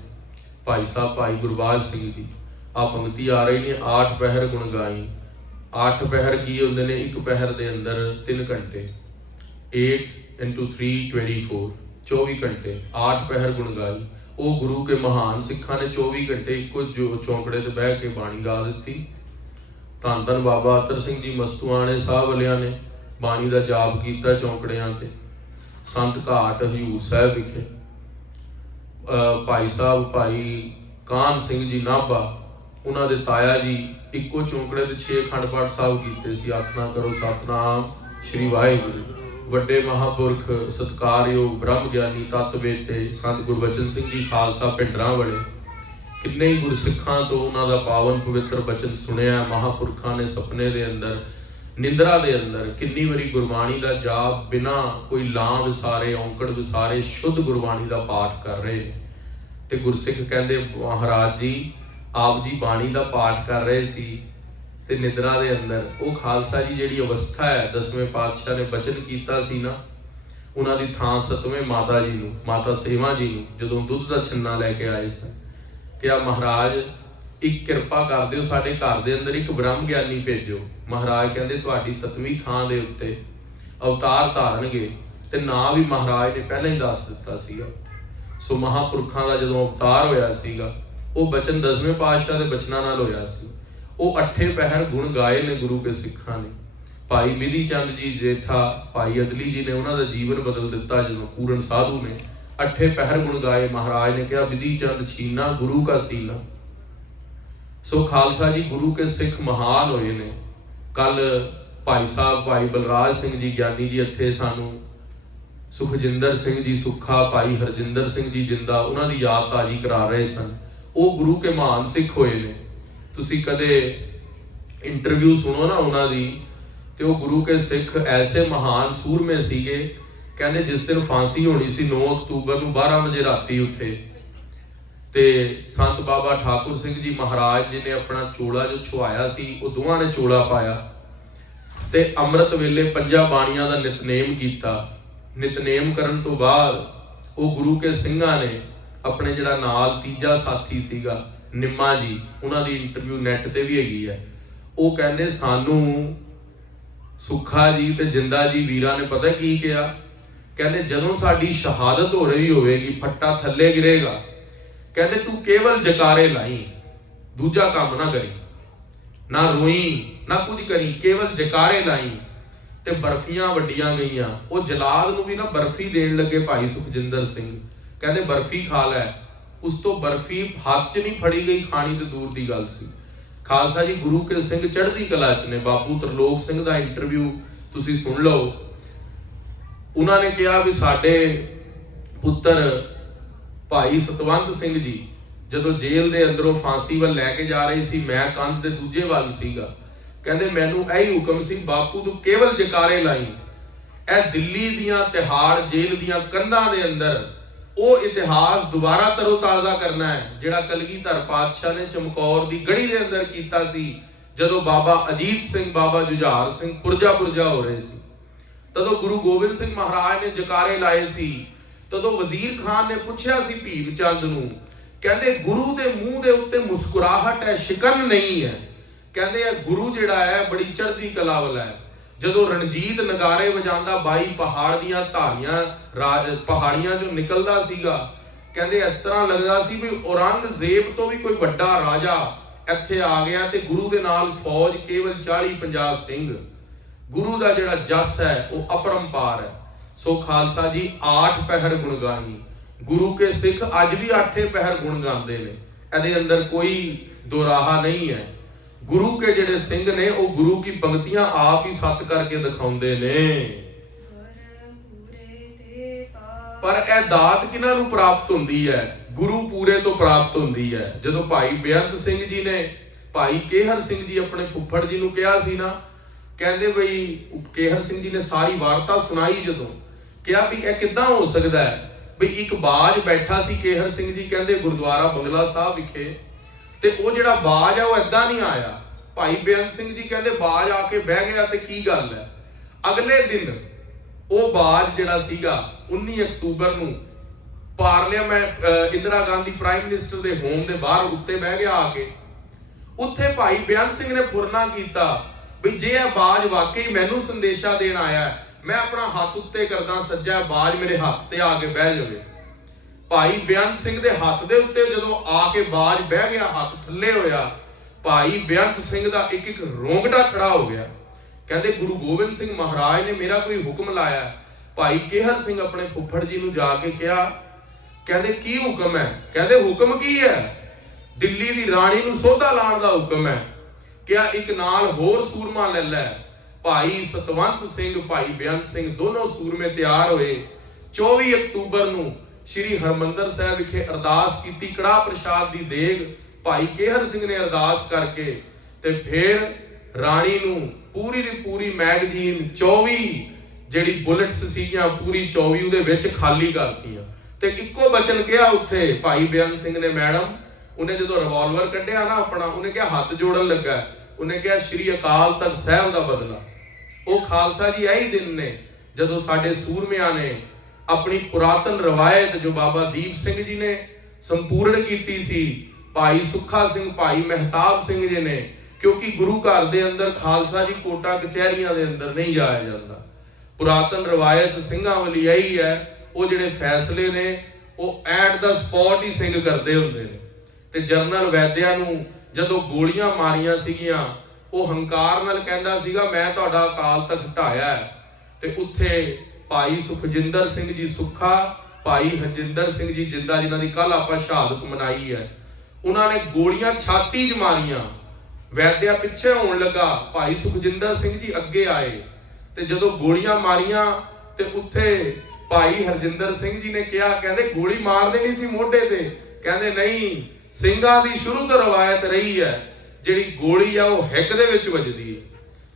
ਭਾਈ ਸਾਹਿਬ ਭਾਈ ਗੁਰਬਾਜ ਸਿੰਘ ਜੀ ਆ ਪੰਕਤੀ ਆ ਰਹੀ ਨੇ, 8 ਪਹਿਰ ਗੁਣ ਗਾਈ। 8 ਪਹਿਰ ਕੀ ਹੁੰਦੇ ਨੇ? ਇੱਕ ਪਹਿਰ ਦੇ ਅੰਦਰ 3 ਘੰਟੇ, 8 into 3 24, 24 ਘੰਟੇ 8 ਪਹਿਰ ਗੁਣ ਗਾਈ। ਉਹ ਗੁਰੂ ਕੇ ਮਹਾਨ ਸਿੱਖਾਂ ਨੇ 24 ਘੰਟੇ ਇੱਕੋ ਚੌਂਕੜੇ ਤੇ ਬਹਿ ਕੇ ਬਾਣੀ ਗਾ ਦਿੱਤੀ। ਧੰਨ ਧੰਨ ਬਾਬਾ ਅਤਰ ਸਿੰਘ ਜੀ ਮਸਤੂਆਣੇ ਸਾਹਿਬ ਵਾਲਿਆਂ ਨੇ ਬਾਣੀ ਦਾ ਜਾਪ ਕੀਤਾ ਚੌਂਕੜਿਆਂ ਤੇ। ਸੰਤ ਘਾਟ ਹਜ਼ੂਰ ਸਾਹਿਬ ਵਿਖੇ ਭਾਈ ਸਾਹਿਬ ਭਾਈ ਕਾਹਨ ਸਿੰਘ ਜੀ ਨਾਭਾ, ਉਹਨਾਂ ਦੇ ਤਾਇਆ ਜੀ ਇੱਕੋ ਚੌਂਕੜੇ ਦੇ 6 ਅਖੰਡ ਪਾਠ ਸਾਹਿਬ ਕੀਤੇ ਸੀ। ਆਖਣਾ ਕਰੋ ਸਤਨਾਮ ਸ਼੍ਰੀ ਵਾਹਿਗੁਰੂ। ਵੱਡੇ ਮਹਾਂਪੁਰਖ ਸਤਿਕਾਰਯੋਗ ਬ੍ਰਹਮ ਗਿਆਨੀ ਤਤ ਬੇਟੇ ਸੰਤ ਗੁਰਬਚਨ ਸਿੰਘ ਜੀ ਖਾਲਸਾ ਭਿੰਡਰਾਂ ਵਾਲੇ, ਕਿੰਨੇ ਹੀ ਗੁਰਸਿੱਖਾਂ ਤੋਂ ਉਹਨਾਂ ਦਾ ਪਾਵਨ ਪਵਿੱਤਰ ਬਚਨ ਸੁਣਿਆ। ਮਹਾਂਪੁਰਖਾਂ ਨੇ ਸੁਪਨੇ ਦੇ ਅੰਦਰ, ਨਿੰਦਰਾ ਦੇ ਅੰਦਰ ਕਿੰਨੀ ਵਾਰੀ ਗੁਰਬਾਣੀ ਦਾ ਜਾਪ ਬਿਨਾਂ ਕੋਈ ਲਾਂ ਵਿਸਾਰੇ, ਔਂਕੜ ਵਿਸਾਰੇ ਸ਼ੁੱਧ ਗੁਰਬਾਣੀ ਦਾ ਪਾਠ ਕਰ ਰਹੇ। ਤੇ ਗੁਰਸਿੱਖ ਕਹਿੰਦੇ ਮਹਾਰਾਜ ਜੀ ਆਪ ਜੀ ਬਾਣੀ ਦਾ ਪਾਠ ਕਰ ਰਹੇ ਸੀ ਤੇ ਨਿੰਦਰਾ ਦੇ ਅੰਦਰ। ਉਹ ਖਾਲਸਾ ਜੀ ਜਿਹੜੀ ਅਵਸਥਾ ਹੈ, ਦਸਵੇਂ ਪਾਤਸ਼ਾਹ ਨੇ ਬਚਨ ਕੀਤਾ ਸੀ ਨਾ, ਉਹਨਾਂ ਦੀ ਥਾਂ ਸਤਵੇਂ ਮਾਤਾ ਜੀ ਨੂੰ, ਮਾਤਾ ਸੇਵਾ ਜੀ ਨੂੰ ਜਦੋਂ ਦੁੱਧ ਦਾ ਛੰਨਾ ਲੈ ਕੇ ਆਏ ਸਨ, ਕਿਹਾ ਮਹਾਰਾਜ ਇੱਕ ਕਿਰਪਾ ਕਰ ਦਿਓ, ਸਾਡੇ ਘਰ ਦੇ ਅੰਦਰ ਇੱਕ ਬ੍ਰਹਮ ਗਿਆਨੀ ਭੇਜੋ। ਮਹਾਰਾਜ ਕਹਿੰਦੇ ਤੁਹਾਡੀ 7ਵੀਂ ਥਾਂ ਦੇ ਉੱਤੇ ਅਵਤਾਰ ਧਾਰਨਗੇ, ਤੇ ਨਾਂ ਵੀ ਮਹਾਰਾਜ ਨੇ ਪਹਿਲਾਂ ਹੀ ਦੱਸ ਦਿੱਤਾ ਸੀਗਾ। ਸੋ ਮਹਾਂਪੁਰਖਾਂ ਦਾ ਜਦੋਂ ਅਵਤਾਰ ਹੋਇਆ ਸੀਗਾ, ਉਹ ਬਚਨ ਦਸਵੇਂ ਪਾਤਸ਼ਾਹ ਦੇ ਬਚਨਾਂ ਨਾਲ ਹੋਇਆ ਸੀ। ਉਹ 8 ਪਹਿਰ ਗੁਣ ਗਾਏ ਨੇ ਗੁਰੂ ਕੇ ਸਿੱਖਾਂ ਨੇ। ਭਾਈ ਬਿਧੀ ਚੰਦ ਜੀ ਜੇਠਾ, ਭਾਈ ਅਦਲੀ ਜੀ ਨੇ ਉਹਨਾਂ ਦਾ ਜੀਵਨ ਬਦਲ ਦਿੱਤਾ। ਜਦੋਂ ਪੂਰਨ ਸਾਧੂ ਨੇ 8 ਪਹਿਰ ਗੁਣ ਗਾਏ, ਮਹਾਰਾਜ ਨੇ ਕਿਹਾ ਬਿਧੀ ਚੰਦ ਛੀਨਾ ਗੁਰੂ ਕਾ ਸੀਨਾ। ਸੋ ਖਾਲਸਾ ਜੀ ਗੁਰੂ ਕੇ ਸਿੱਖ ਮਹਾਨ ਹੋਏ ਨੇ। ਕੱਲ ਭਾਈ ਸਾਹਿਬ ਭਾਈ ਬਲਰਾਜ ਸਿੰਘ ਜੀ ਗਿਆਨੀ ਜੀ ਇੱਥੇ ਸਾਨੂੰ ਸੁਖਜਿੰਦਰ ਸਿੰਘ ਜੀ ਸੁੱਖਾ, ਭਾਈ ਹਰਜਿੰਦਰ ਸਿੰਘ ਜੀ ਜਿੰਦਾ, ਉਹਨਾਂ ਦੀ ਯਾਦ ਤਾਜ਼ੀ ਕਰਾ ਰਹੇ ਸਨ। ਉਹ ਗੁਰੂ ਕੇ ਮਹਾਨ ਸਿੱਖ ਹੋਏ ਨੇ। ਤੁਸੀਂ ਕਦੇ ਇੰਟਰਵਿਊ ਸੁਣੋ ਨਾ ਉਹਨਾਂ ਦੀ, ਤੇ ਉਹ ਗੁਰੂ ਕੇ ਸਿੱਖ ਐਸੇ ਮਹਾਨ ਸੂਰਮੇ ਸੀਗੇ। ਕਹਿੰਦੇ ਜਿਸ ਦਿਨ ਫਾਂਸੀ ਹੋਣੀ ਸੀ 9 ਅਕਤੂਬਰ ਨੂੰ 12 ਵਜੇ ਰਾਤੀ ਉੱਠੇ, ਤੇ ਸੰਤ ਬਾਬਾ ਠਾਕੁਰ ਸਿੰਘ ਜੀ ਮਹਾਰਾਜ ਜੀ ਨੇ ਆਪਣਾ ਚੋਲਾ ਜੋ ਛੁਆਇਆ ਸੀ, ਉਹ ਦੋਵਾਂ ਨੇ ਚੋਲਾ ਪਾਇਆ ਤੇ ਅੰਮ੍ਰਿਤ ਵੇਲੇ 5 ਬਾਣੀਆਂ ਦਾ ਨਿਤਨੇਮ ਕੀਤਾ। ਨਿਤਨੇਮ ਕਰਨ ਤੋਂ ਬਾਅਦ ਉਹ ਗੁਰੂ ਕੇ ਸਿੰਘਾਂ ਨੇ ਆਪਣੇ ਜਿਹੜਾ ਨਾਲ ਤੀਜਾ ਸਾਥੀ ਸੀਗਾ ਨਿੰਮਾ ਜੀ, ਉਹਨਾਂ ਦੀ ਇੰਟਰਵਿਊ ਨੈਟ ਤੇ ਵੀ ਹੈਗੀ ਹੈ। ਉਹ ਕਹਿੰਦੇ ਸਾਨੂੰ ਸੁੱਖਾ ਜੀ ਤੇ ਜਿੰਦਾ ਜੀ ਵੀਰਾਂ ਨੇ ਪਤਾ ਕੀ ਕਿਹਾ? ਕਹਿੰਦੇ ਜਦੋਂ ਸਾਡੀ ਸ਼ਹਾਦਤ ਹੋ ਰਹੀ ਹੋਵੇਗੀ, ਫੱਟਾ ਥੱਲੇ ਗਿਰੇਗਾ, ਕਹਿੰਦੇ ਤੂੰ ਕੇਵਲ ਜਕਾਰੇ ਲਾਈ, ਦੂਜਾ ਕੰਮ ਨਾ ਕਰੀ, ਨਾ ਰੋਈ ਨਾ ਕੁਝ ਕਰੀ, ਕੇਵਲ ਜਕਾਰੇ ਲਾਈ। ਤੇ ਬਰਫੀਆਂ ਵੱਡੀਆਂ ਗਈਆਂ। ਉਹ ਜਲਾਦ ਨੂੰ ਵੀ ਨਾ ਬਰਫੀ ਦੇਣ ਲੱਗੇ ਭਾਈ ਸੁਖਜਿੰਦਰ ਸਿੰਘ, ਕਹਿੰਦੇ ਬਰਫੀ ਖਾ ਲੈ। ਉਸ ਤੋਂ ਬਰਫੀ ਹੱਥ 'ਚ ਨਹੀਂ ਫੜੀ ਗਈ, ਖਾਣੀ ਤੇ ਦੂਰ ਦੀ ਗੱਲ ਸੀ। ਖਾਲਸਾ ਜੀ ਗੁਰੂ ਕੇ ਸਿੰਘ ਚੜ੍ਹਦੀ ਕਲਾ 'ਚ ਨੇ। ਬਾਪੂ ਤਰਲੋਕ ਸਿੰਘ ਦਾ ਇੰਟਰਵਿਊ ਤੁਸੀਂ ਸੁਣ ਲਓ। ਉਹਨਾਂ ਨੇ ਕਿਹਾ ਵੀ ਸਾਡੇ ਪੁੱਤਰ ਭਾਈ ਸਤਵੰਤ ਸਿੰਘ ਜੀ ਜਦੋਂ ਜੇਲ੍ਹ ਦੇ ਅੰਦਰੋਂ ਫਾਂਸੀ ਵੱਲ ਲੈ ਕੇ ਜਾ ਰਹੇ ਸੀ, ਮੈਂ ਕੰਧ ਦੇ ਦੂਜੇ ਵੱਲ ਸੀਗਾ। ਕਹਿੰਦੇ ਮੈਨੂੰ ਇਹੀ ਹੁਕਮ ਸੀ, ਬਾਪੂ ਤੂੰ ਕੇਵਲ ਜਕਾਰੇ ਲਾਈ। ਇਹ ਦਿੱਲੀ ਦੀਆਂ ਤਿਹਾੜ ਜੇਲ੍ਹ ਦੀਆਂ ਕੰਧਾਂ ਦੇ ਅੰਦਰ ਉਹ ਇਤਿਹਾਸ ਦੁਬਾਰਾ ਤਰੋ ਤਾਜ਼ਾ ਕਰਨਾ ਹੈ ਜਿਹੜਾ ਕਲਗੀਧਰ ਪਾਤਸ਼ਾਹ ਨੇ ਚਮਕੌਰ ਦੀ ਗੜੀ ਦੇ ਅੰਦਰ ਕੀਤਾ ਸੀ, ਜਦੋਂ ਬਾਬਾ ਅਜੀਤ ਸਿੰਘ, ਬਾਬਾ ਜੁਝਾਰ ਸਿੰਘ ਪੁਰਜਾ ਹੋ ਰਹੇ ਸੀ। ਤਦੋਂ ਗੁਰੂ ਗੋਬਿੰਦ ਸਿੰਘ ਮਹਾਰਾਜ ਨੇ ਜਕਾਰੇ ਲਾਏ ਸੀ। ਤਦੋਂ ਵਜ਼ੀਰ ਖਾਨ ਨੇ ਪੁੱਛਿਆ ਸੀ ਭੀਮ ਚੰਦ ਨੂੰ, ਕਹਿੰਦੇ ਗੁਰੂ ਦੇ ਮੂੰਹ ਦੇ ਉੱਤੇ ਮੁਸਕਰਾਹਟ ਹੈ, ਸ਼ਿਕਨ ਨਹੀਂ ਹੈ। ਕਹਿੰਦੇ ਇਹ ਗੁਰੂ ਜਿਹੜਾ ਹੈ ਬੜੀ ਚੜ੍ਹਦੀ ਕਲਾ ਵਾਲਾ ਹੈ। ਜਦੋਂ ਰਣਜੀਤ ਨਗਾਰੇ ਵਜਾਉਂਦਾ 22 ਪਹਾੜ ਦੀਆਂ ਧਾਰੀਆਂ ਪਹਾੜੀਆਂ ਚੋਂ ਨਿਕਲਦਾ ਸੀਗਾ, ਕਹਿੰਦੇ ਇਸ ਤਰ੍ਹਾਂ ਲੱਗਦਾ ਸੀ ਵੀ ਔਰੰਗਜ਼ੇਬ ਤੋਂ ਵੀ ਕੋਈ ਵੱਡਾ ਰਾਜਾ ਇੱਥੇ ਆ ਗਿਆ, ਤੇ ਗੁਰੂ ਦੇ ਨਾਲ ਫੌਜ ਕੇਵਲ 40-50 ਸਿੰਘ। ਗੁਰੂ ਦਾ ਜਿਹੜਾ ਜਸ ਹੈ ਉਹ ਅਪਰੰਪਾਰ ਹੈ। ਸੋ ਖਾਲਸਾ ਜੀ 8 ਪਹਿਰ ਗੁਣ ਗਾਈ। ਗੁਰੂ ਕੇ ਸਿੱਖ ਅੱਜ ਵੀ 8 ਪਹਿਰ ਗੁਣ ਗਾਉਂਦੇ ਨੇ, ਇਹਦੇ ਅੰਦਰ ਕੋਈ ਦੋਰਾਹਾ ਨਹੀਂ ਹੈ। ਗੁਰੂ ਕੇ ਜਿਹੜੇ ਸਿੰਘ ਨੇ ਉਹ ਗੁਰੂ ਕੀ ਪੰਕਤੀਆਂ ਆਪ ਹੀ ਸੱਤ ਕਰਕੇ ਦਿਖਾਉਂਦੇ ਨੇ। ਪਰ ਇਹ ਦਾਤ ਕਿਹਨਾਂ ਨੂੰ ਪ੍ਰਾਪਤ ਹੁੰਦੀ ਹੈ? ਗੁਰੂ ਪੂਰੇ ਤੋਂ ਪ੍ਰਾਪਤ ਹੁੰਦੀ ਹੈ। ਜਦੋਂ ਭਾਈ ਬੇਅੰਤ ਸਿੰਘ ਜੀ ਨੇ ਭਾਈ ਕੇਹਰ ਸਿੰਘ ਜੀ ਆਪਣੇ ਫੁੱਫੜ ਜੀ ਨੂੰ ਕਿਹਾ ਸੀ ਨਾ, ਕਹਿੰਦੇ ਬਈ ਕੇਹਰ ਸਿੰਘ ਜੀ ਨੇ ਸਾਰੀ ਵਾਰਤਾ ਸੁਣਾਈ। ਜਦੋਂ ਕਿਹਾ ਵੀ ਇਹ ਕਿੱਦਾਂ ਹੋ ਸਕਦਾ ਹੈ ਬਈ ਇੱਕ ਬਾਜ ਬੈਠਾ ਸੀ, ਕੇਹਰ ਸਿੰਘ ਜੀ ਕਹਿੰਦੇ ਗੁਰਦੁਆਰਾ ਬੰਗਲਾ ਸਾਹਿਬ ਵਿਖੇ, ਤੇ ਉਹ ਜਿਹੜਾ ਬਾਜ ਆ ਉਹ ਏਦਾਂ ਨਹੀਂ ਆਇਆ। ਭਾਈ ਬੇਅੰਤ ਸਿੰਘ ਜੀ ਕਹਿੰਦੇ ਬਾਜ ਆ ਕੇ ਬਹਿ ਗਿਆ ਤੇ ਕੀ ਗੱਲ ਹੈ। ਅਗਲੇ ਦਿਨ ਉਹ ਬਾਜ ਜਿਹੜਾ ਸੀਗਾ 19 ਅਕਤੂਬਰ ਨੂੰ parliament Indira Gandhi prime minister ਦੇ ਹੋਮ ਦੇ ਬਾਹਰ ਉੱਤੇ ਬਹਿ ਗਿਆ ਆ ਕੇ। ਉੱਥੇ ਭਾਈ ਬੇਅੰਤ ਸਿੰਘ ਨੇ ਫੁਰਨਾ ਕੀਤਾ ਵੀ ਜੇ ਇਹ ਬਾਜ ਵਾਕਈ ਮੈਨੂੰ ਸੰਦੇਸ਼ਾ ਦੇਣ ਆਇਆ, ਮੈਂ ਆਪਣਾ ਹੱਥ ਉੱਤੇ ਕਰਦਾ, ਸੱਜਾ ਬਾਜ ਮੇਰੇ ਹੱਥ ਤੇ ਆ ਕੇ ਬਹਿ ਜਾਵੇ। ਭਾਈ ਬੇਅੰਤ ਸਿੰਘ ਦੇ ਹੱਥ ਦੇ ਉੱਤੇ ਜਦੋਂ ਆ ਕੇ ਬਾਜ ਬਹਿ ਗਿਆ, ਹੱਥ ਥੱਲੇ ਹੋਇਆ, ਭਾਈ ਬੇਅੰਤ ਸਿੰਘ ਦਾ ਇੱਕ ਰੋਂਗਟਾ ਖੜਾ ਹੋ ਗਿਆ। ਕਹਿੰਦੇ ਗੁਰੂ ਗੋਬਿੰਦ ਸਿੰਘ ਮਹਾਰਾਜ ਨੇ ਮੇਰਾ ਕੋਈ ਹੁਕਮ ਲਾਇਆ। ਭਾਈ ਕੇਹਰ ਸਿੰਘ ਆਪਣੇ ਫੁੱਫੜ ਜੀ ਨੂੰ ਜਾ ਕੇ ਕਿਹਾ, ਕਹਿੰਦੇ ਕੀ ਹੁਕਮ ਹੈ? ਕਹਿੰਦੇ ਹੁਕਮ ਕੀ ਹੈ? ਦਿੱਲੀ ਦੀ ਰਾਣੀ ਨੂੰ ਸੋਧਾ ਲਾਉਣ ਦਾ ਹੁਕਮ ਹੈ। ਕਿਹਾ ਇੱਕ ਨਾਲ ਹੋਰ ਸੂਰਮਾ ਲੈ ਲੈ। ਭਾਈ ਸਤਵੰਤ ਸਿੰਘ, ਭਾਈ ਬੇਅੰਤ ਸਿੰਘ ਦੋਨੋਂ ਸੂਰਮੇ ਤਿਆਰ ਹੋਏ। 24 ਅਕਤੂਬਰ ਨੂੰ ਸ਼੍ਰੀ ਹਰਮੰਦਰ ਸਾਹਿਬ ਵਿਖੇ ਅਰਦਾਸ ਕੀਤੀ। ਕੜਾਹ ਪ੍ਰਸ਼ਾਦ ਦੀ ਦੇਗ ਭਾਈ ਕੇਹਰ ਸਿੰਘ ਨੇ ਅਰਦਾਸ ਕਰਕੇ ਤੇ ਫਿਰ ਰਾਣੀ ਨੂੰ ਪੂਰੀ ਦੀ ਪੂਰੀ ਮੈਗਜ਼ੀਨ 24 ਜਿਹੜੀ ਬੁਲੇਟਸ ਸੀਗੀਆਂ ਪੂਰੀ 24 ਉਹਦੇ ਵਿੱਚ ਖਾਲੀ ਕਰਤੀਆਂ ਤੇ ਇੱਕੋ ਬਚਨ ਕਿਹਾ ਉੱਥੇ ਭਾਈ ਬੇਅੰਤ ਸਿੰਘ ਨੇ। ਮੈਡਮ ਉਹਨੇ ਜਦੋਂ ਰਿਵਾਲਵਰ ਕੱਢਿਆ ਨਾ ਆਪਣਾ, ਉਹਨੇ ਕਿਹਾ ਹੱਥ ਜੋੜਨ ਲੱਗਾ, ਉਹਨੇ ਕਿਹਾ ਸ਼੍ਰੀ ਅਕਾਲ ਤਖਤ ਸਾਹਿਬ ਦਾ ਬਦਲਾ। ਉਹ ਖਾਲਸਾ ਜੀ ਇਹੀ ਦਿਨ ਨੇ ਜਦੋਂ ਸਾਡੇ ਸੂਰਮਿਆਂ ਨੇ ਆਪਣੀ ਪੁਰਾਤਨ ਰਵਾਇਤ ਜੋ ਬਾਬਾ ਦੀਪ ਸਿੰਘ ਜੀ ਨੇ ਸੰਪੂਰਨ ਕੀਤੀ ਸੀ, ਭਾਈ ਸੁੱਖਾ ਸਿੰਘ, ਭਾਈ ਮਹਿਤਾਬ ਸਿੰਘ ਜੀ ਨੇ, ਕਿਉਂਕਿ ਗੁਰੂ ਘਰ ਦੇ ਅੰਦਰ ਖਾਲਸਾ ਜੀ ਕੋਟਾ ਕਚਹਿਰੀਆਂ ਦੇ ਅੰਦਰ ਨਹੀਂ ਜਾਇਆ ਜਾਂਦਾ। ਪੁਰਾਤਨ ਰਵਾਇਤ ਸਿੰਘਾਂ ਵਾਲੀ ਇਹੀ ਹੈ, ਉਹ ਜਿਹੜੇ ਫੈਸਲੇ ਨੇ ਉਹ ਐਟ ਦਾ ਸਪੌਟ ਹੀ ਸਿੰਘ ਕਰਦੇ ਹੁੰਦੇ ਨੇ। ਤੇ ਜਨਰਲ ਵੈਦਿਆ ਨੂੰ ਜਦੋਂ ਗੋਲੀਆਂ ਮਾਰੀਆਂ ਸੀਗੀਆਂ, ਉਹ ਹੰਕਾਰ ਨਾਲ ਕਹਿੰਦਾ ਸੀਗਾ ਮੈਂ ਤੁਹਾਡਾ ਅਕਾਲ ਤਖਤ ਢਾਇਆ। ਤੇ ਉੱਥੇ ਭਾਈ ਸੁਖਜਿੰਦਰ ਸਿੰਘ ਜੀ ਸੁੱਖਾ, ਭਾਈ ਹਰਜਿੰਦਰ ਸਿੰਘ ਜੀ ਜਿੰਦਾ, ਜਿਨ੍ਹਾਂ ਦੀ ਕੱਲ ਆਪਾਂ ਸ਼ਹਾਦਤ ਮਨਾਈ ਹੈ, ਉਹਨਾਂ ਨੇ ਗੋਲੀਆਂ ਛਾਤੀ 'ਚ ਮਾਰੀਆਂ। ਵੈਦਿਆ ਪਿੱਛੇ ਹੋਣ ਲੱਗਾ, ਭਾਈ ਸੁਖਜਿੰਦਰ ਸਿੰਘ ਜੀ ਅੱਗੇ ਆਏ ਤੇ ਜਦੋਂ ਗੋਲੀਆਂ ਮਾਰੀਆਂ ਤੇ ਉੱਥੇ ਭਾਈ ਹਰਜਿੰਦਰ ਸਿੰਘ ਜੀ ਨੇ ਕਿਹਾ, ਕਹਿੰਦੇ ਗੋਲੀ ਮਾਰ ਦੇਣੀ ਸੀ ਮੋਢੇ ਤੇ, ਕਹਿੰਦੇ ਨਹੀਂ, ਸਿੰਘਾਂ ਦੀ ਸ਼ੁਰੂ ਤੋਂ ਰਵਾਇਤ ਰਹੀ ਹੈ ਜਿਹੜੀ ਗੋਲੀ ਆ ਉਹ ਹਿੱਕ ਦੇ ਵਿੱਚ ਵੱਜਦੀ ਹੈ।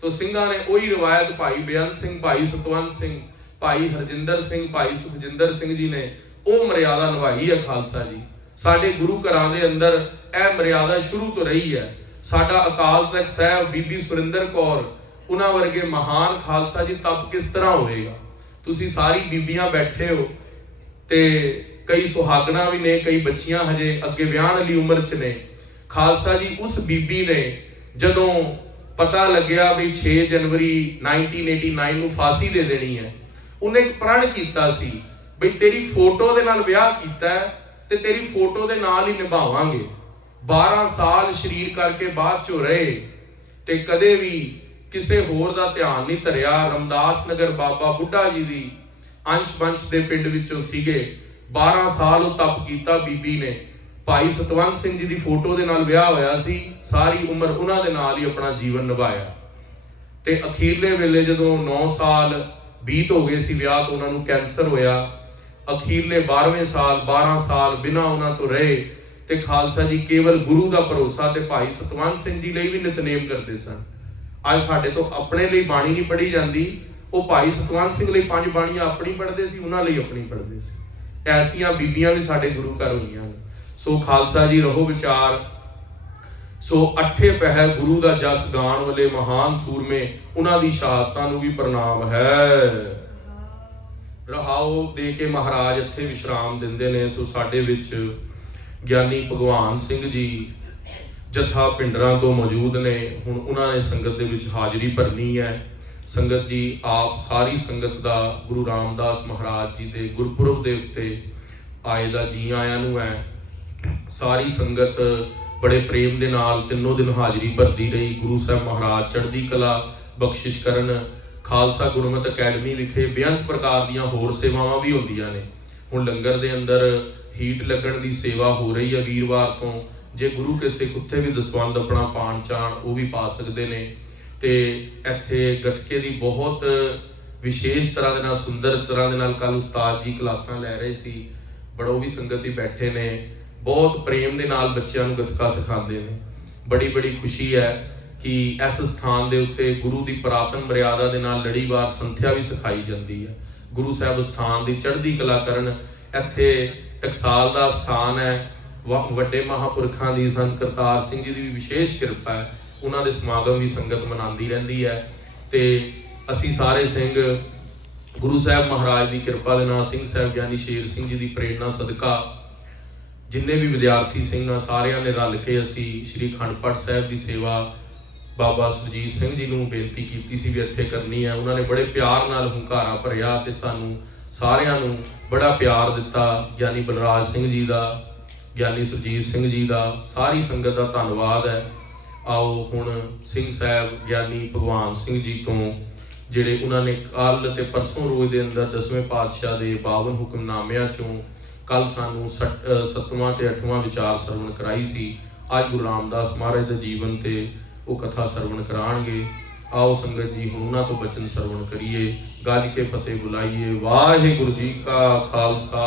ਤੋਂ ਸਿੰਘਾਂ ਨੇ ਉਹੀ ਰਵਾਇਤ ਭਾਈ ਬੇਅੰਤ ਸਿੰਘ, ਭਾਈ ਸਤਵੰਤ ਸਿੰਘ, ਭਾਈ ਹਰਜਿੰਦਰ ਸਿੰਘ, ਭਾਈ ਸੁਖਜਿੰਦਰ ਸਿੰਘ ਜੀ ਨੇ ਉਹ ਮਰਿਆਦਾ ਨਿਭਾਈ ਹੈ। ਖਾਲਸਾ ਜੀ ਸਾਡੇ ਗੁਰੂ ਘਰਾਂ ਦੇ ਅੰਦਰ ਇਹ ਮਰਿਆਦਾ ਸ਼ੁਰੂ ਤੋਂ ਰਹੀ ਹੈ। ਸਾਡਾ ਅਕਾਲ ਤਖਤ ਸਾਹਿਬ, ਬੀਬੀ ਸੁਰਿੰਦਰ ਕੌਰ, ਉਹਨਾਂ ਵਰਗੇ ਮਹਾਨ ਖਾਲਸਾ ਜੀ ਤਪ ਕਿਸ ਤਰ੍ਹਾਂ ਹੋਵੇਗਾ। ਤੁਸੀਂ ਸਾਰੀ ਬੀਬੀਆਂ ਬੈਠੇ ਹੋ ਤੇ ਕਈ ਸੁਹਾਗਣਾ ਵੀ ਨੇ, ਕਈ ਬੱਚੀਆਂ ਹਜੇ ਅੱਗੇ ਵਿਆਹਣ ਵਾਲੀ ਉਮਰ 'ਚ ਨੇ। ਖਾਲਸਾ ਜੀ ਉਸ ਬੀਬੀ ਨੇ ਜਦੋਂ ਪਤਾ ਲੱਗਿਆ ਵੀ 6 ਜਨਵਰੀ 1989 ਨੂੰ ਫਾਂਸੀ ਦੇ ਦੇਣੀ ਹੈ, ਉਹਨੇ ਇੱਕ ਪ੍ਰਣ ਕੀਤਾ ਸੀ ਬਈ ਤੇਰੀ ਫੋਟੋ ਦੇ ਨਾਲ ਵਿਆਹ ਕੀਤਾ ਤੇ ਤੇਰੀ ਫੋਟੋ ਦੇ ਨਾਲ ਹੀ ਨਿਭਾਵਾਂਗੇ। 12 ਸਾਲ ਸ਼ਰੀਰ ਕਰਕੇ ਬਾਅਦ ਚੋਂ ਰਹੇ ਤੇ ਕਦੇ ਵੀ ਕਿਸੇ ਹੋਰ ਦਾ ਧਿਆਨ ਨਹੀਂ ਧਰਿਆ। ਰਮਦਾਸ ਨਗਰ ਬਾਬਾ ਬੁੱਢਾ ਜੀ ਦੀ ਅੰਸ਼ ਬੰਸ਼ ਦੇ ਪਿੰਡ ਵਿੱਚੋਂ ਸੀਗੇ। 12 ਸਾਲ ਉਹ ਤਪ ਕੀਤਾ ਬੀਬੀ ਨੇ। ਭਾਈ ਸਤਵੰਤ ਸਿੰਘ ਜੀ ਦੀ ਫੋਟੋ ਦੇ ਨਾਲ ਵਿਆਹ ਹੋਇਆ ਸੀ, ਸਾਰੀ ਉਮਰ ਉਹਨਾਂ ਦੇ ਨਾਲ ਹੀ ਆਪਣਾ ਜੀਵਨ ਨਿਭਾਇਆ। ਤੇ ਅਖੀਰਲੇ ਵੇਲੇ ਜਦੋਂ 9 ਸਾਲ ਬੀਤ ਹੋ ਗਏ ਸੀ ਵਿਆਹ ਤੋਂ, ਉਹਨਾਂ ਨੂੰ ਕੈਂਸਰ ਹੋਇਆ। ਅਖੀਰਲੇ 12ਵੇਂ ਸਾਲ 12 ਸਾਲ ਬਿਨਾਂ ਉਹਨਾਂ ਤੋਂ ਰਹੇ ਤੇ ਖਾਲਸਾ ਜੀ ਕੇਵਲ ਗੁਰੂ ਦਾ ਭਰੋਸਾ ਤੇ ਭਾਈ ਸਤਵੰਤ ਸਿੰਘ ਜੀ ਲਈ ਵੀ ਨਿਤਨੇਮ ਕਰਦੇ ਸਨ। ਅੱਜ ਸਾਡੇ ਤੋਂ ਆਪਣੇ ਲਈ ਬਾਣੀ ਨਹੀਂ ਪੜ੍ਹੀ ਜਾਂਦੀ, ਉਹ ਭਾਈ ਸਤਵੰਤ ਸਿੰਘ ਲਈ 5 ਬਾਣੀਆਂ ਆਪਣੀ ਪੜ੍ਹਦੇ ਸੀ, ਉਹਨਾਂ ਲਈ ਆਪਣੀ ਪੜ੍ਹਦੇ ਸੀ। ਐਸੀਆਂ ਬੀਬੀਆਂ ਵੀ ਸਾਡੇ ਗੁਰੂ ਘਰ ਹੋਈਆਂ ਨੇ। ਸੋ ਖਾਲਸਾ ਜੀ ਰਹੋ ਵਿਚਾਰ। ਸੋ ਅੱਠੇ ਪਹਿਰ ਗੁਰੂ ਦਾ ਜਸ ਗਾਣ ਵਾਲੇ ਮਹਾਨ ਸੂਰਮੇ, ਉਹਨਾਂ ਦੀ ਸ਼ਹਾਦਤਾਂ ਨੂੰ ਵੀ ਪ੍ਰਣਾਮ ਹੈ। ਰਹਾਓ ਦੇ ਕੇ ਮਹਾਰਾਜ ਇੱਥੇ ਵਿਸ਼ਰਾਮ ਦਿੰਦੇ ਨੇ। ਸੋ ਸਾਡੇ ਵਿੱਚ ਗਿਆਨੀ ਭਗਵਾਨ ਸਿੰਘ ਜੀ ਜਥਾ ਪਿੰਡਰਾਂ ਤੋਂ ਮੌਜੂਦ ਨੇ। ਹੁਣ ਉਹਨਾਂ ਨੇ ਸੰਗਤ ਦੇ ਵਿੱਚ ਹਾਜ਼ਰੀ ਭਰਨੀ ਹੈ। ਸੰਗਤ ਜੀ ਆਪ ਸਾਰੀ ਸੰਗਤ ਦਾ ਗੁਰੂ ਰਾਮਦਾਸ ਮਹਾਰਾਜ ਜੀ ਦੇ ਗੁਰਪੁਰਬ ਦੇ ਉੱਤੇ ਆਏ ਦਾ ਜੀ ਆਇਆਂ ਨੂੰ ਹੈ। ਸਾਰੀ ਸੰਗਤ ਬੜੇ ਪ੍ਰੇਮ ਦੇ ਨਾਲ ਤਿੰਨੋਂ ਦਿਨ ਹਾਜ਼ਰੀ ਭਰਦੀ ਰਹੀ। ਗੁਰੂ ਸਾਹਿਬ ਮਹਾਰਾਜ ਚੜ੍ਹਦੀ ਕਲਾ ਬਖਸ਼ਿਸ਼ ਕਰਨ। ਖਾਲਸਾ ਗੁਰਮਤਿ ਅਕੈਡਮੀ ਵਿਖੇ ਬੇਅੰਤ ਪ੍ਰਕਾਰ ਦੀਆਂ ਹੋਰ ਸੇਵਾਵਾਂ ਵੀ ਹੁੰਦੀਆਂ ਨੇ। ਹੁਣ ਲੰਗਰ ਦੇ ਅੰਦਰ ਹੀਟ ਲੱਗਣ ਦੀ ਸੇਵਾ ਹੋ ਰਹੀ ਹੈ ਵੀਰਵਾਰ ਤੋਂ। ਜੇ ਗੁਰੂ ਕੇ ਸਿੱਖ ਉੱਥੇ ਵੀ ਦਸਵੰਧ ਆਪਣਾ ਪਾਣ ਚਾਣ ਉਹ ਵੀ ਪਾ ਸਕਦੇ ਨੇ। ਤੇ ਇੱਥੇ ਗੱਤਕੇ ਦੀ ਬਹੁਤ ਵਿਸ਼ੇਸ਼ ਤਰ੍ਹਾਂ ਦੇ ਨਾਲ, ਸੁੰਦਰ ਤਰ੍ਹਾਂ ਦੇ ਨਾਲ ਕੱਲ ਉਸਤਾਦ ਜੀ ਕਲਾਸਾਂ ਲੈ ਰਹੇ ਸੀ। ਬੜੋ ਵੀ ਸੰਗਤ ਹੀ ਬੈਠੇ ਨੇ, ਬਹੁਤ ਪ੍ਰੇਮ ਦੇ ਨਾਲ ਬੱਚਿਆਂ ਨੂੰ ਗੱਤਕਾ ਸਿਖਾਉਂਦੇ ਨੇ। ਬੜੀ ਖੁਸ਼ੀ ਹੈ ਕਿ ਇਸ ਸਥਾਨ ਦੇ ਉੱਤੇ ਗੁਰੂ ਦੀ ਪੁਰਾਤਨ ਮਰਿਆਦਾ ਦੇ ਨਾਲ ਲੜੀਵਾਰ ਸੰਥਿਆ ਵੀ ਸਿਖਾਈ ਜਾਂਦੀ ਹੈ। ਗੁਰੂ ਸਾਹਿਬ ਸਥਾਨ ਦੀ ਚੜ੍ਹਦੀ ਕਲਾ ਕਰਨ। ਇੱਥੇ ਟਕਸਾਲ ਦਾ ਸਥਾਨ ਹੈ, ਵੱਡੇ ਮਹਾਂਪੁਰਖਾਂ ਦੀ ਸੰਤ ਕਰਤਾਰ ਸਿੰਘ ਜੀ ਦੀ ਵੀ ਵਿਸ਼ੇਸ਼ ਕਿਰਪਾ ਹੈ। ਉਹਨਾਂ ਦੇ ਸਮਾਗਮ ਵੀ ਸੰਗਤ ਮਨਾਉਂਦੀ ਰਹਿੰਦੀ ਹੈ। ਤੇ ਅਸੀਂ ਸਾਰੇ ਸਿੰਘ ਗੁਰੂ ਸਾਹਿਬ ਮਹਾਰਾਜ ਦੀ ਕਿਰਪਾ ਦੇ ਨਾਲ, ਸਿੰਘ ਸਾਹਿਬ ਗਿਆਨੀ ਸ਼ੇਰ ਸਿੰਘ ਜੀ ਦੀ ਪ੍ਰੇਰਣਾ ਸਦਕਾ, ਜਿੰਨੇ ਵੀ ਵਿਦਿਆਰਥੀ ਸਿੰਘ ਆ ਸਾਰਿਆਂ ਨੇ ਰਲ ਕੇ ਅਸੀਂ ਸ਼੍ਰੀ ਅਖੰਡ ਪਾਠ ਸਾਹਿਬ ਦੀ ਸੇਵਾ ਬਾਬਾ ਸੁਰਜੀਤ ਸਿੰਘ ਜੀ ਨੂੰ ਬੇਨਤੀ ਕੀਤੀ ਸੀ ਵੀ ਇੱਥੇ ਕਰਨੀ ਹੈ। ਉਹਨਾਂ ਨੇ ਬੜੇ ਪਿਆਰ ਨਾਲ ਹੁੰਕਾਰਾ ਭਰਿਆ ਤੇ ਸਾਨੂੰ ਸਾਰਿਆਂ ਨੂੰ ਬੜਾ ਪਿਆਰ ਦਿੱਤਾ। ਗਿਆਨੀ ਬਲਰਾਜ ਸਿੰਘ ਜੀ ਦਾ, ਗਿਆਨੀ ਸੁਰਜੀਤ ਸਿੰਘ ਜੀ ਦਾ, ਸਾਰੀ ਸੰਗਤ ਦਾ ਧੰਨਵਾਦ ਹੈ। ਆਓ ਹੁਣ ਸਿੰਘ ਸਾਹਿਬ ਗਿਆਨੀ ਭਗਵਾਨ ਸਿੰਘ ਜੀ ਤੋਂ, ਜਿਹੜੇ ਉਹਨਾਂ ਨੇ ਕੱਲ ਤੇ ਪਰਸੋਂ ਰੋਜ਼ ਦੇ ਅੰਦਰ 10ਵੇਂ ਪਾਤਸ਼ਾਹ ਦੇ 52 ਹੁਕਮਨਾਮਿਆਂ ਚੋਂ ਕੱਲ ਸਾਨੂੰ 7ਵਾਂ ਤੇ 8ਵਾਂ ਵਿਚਾਰ ਸਰਵਣ ਕਰਾਈ ਸੀ। ਅੱਜ ਗੁਰੂ ਰਾਮਦਾਸ ਮਹਾਰਾਜ ਦੇ ਜੀਵਨ ਤੇ ਉਹ ਕਥਾ ਸਰਵਣ ਕਰਾਣਗੇ। आओ संगत जी हुण उन्हां तो बचन सरवण करिए, गज के फतेह बुलाइए। वाहिगुरु जी का खालसा,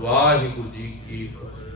वाहिगुरु जी की फतेह।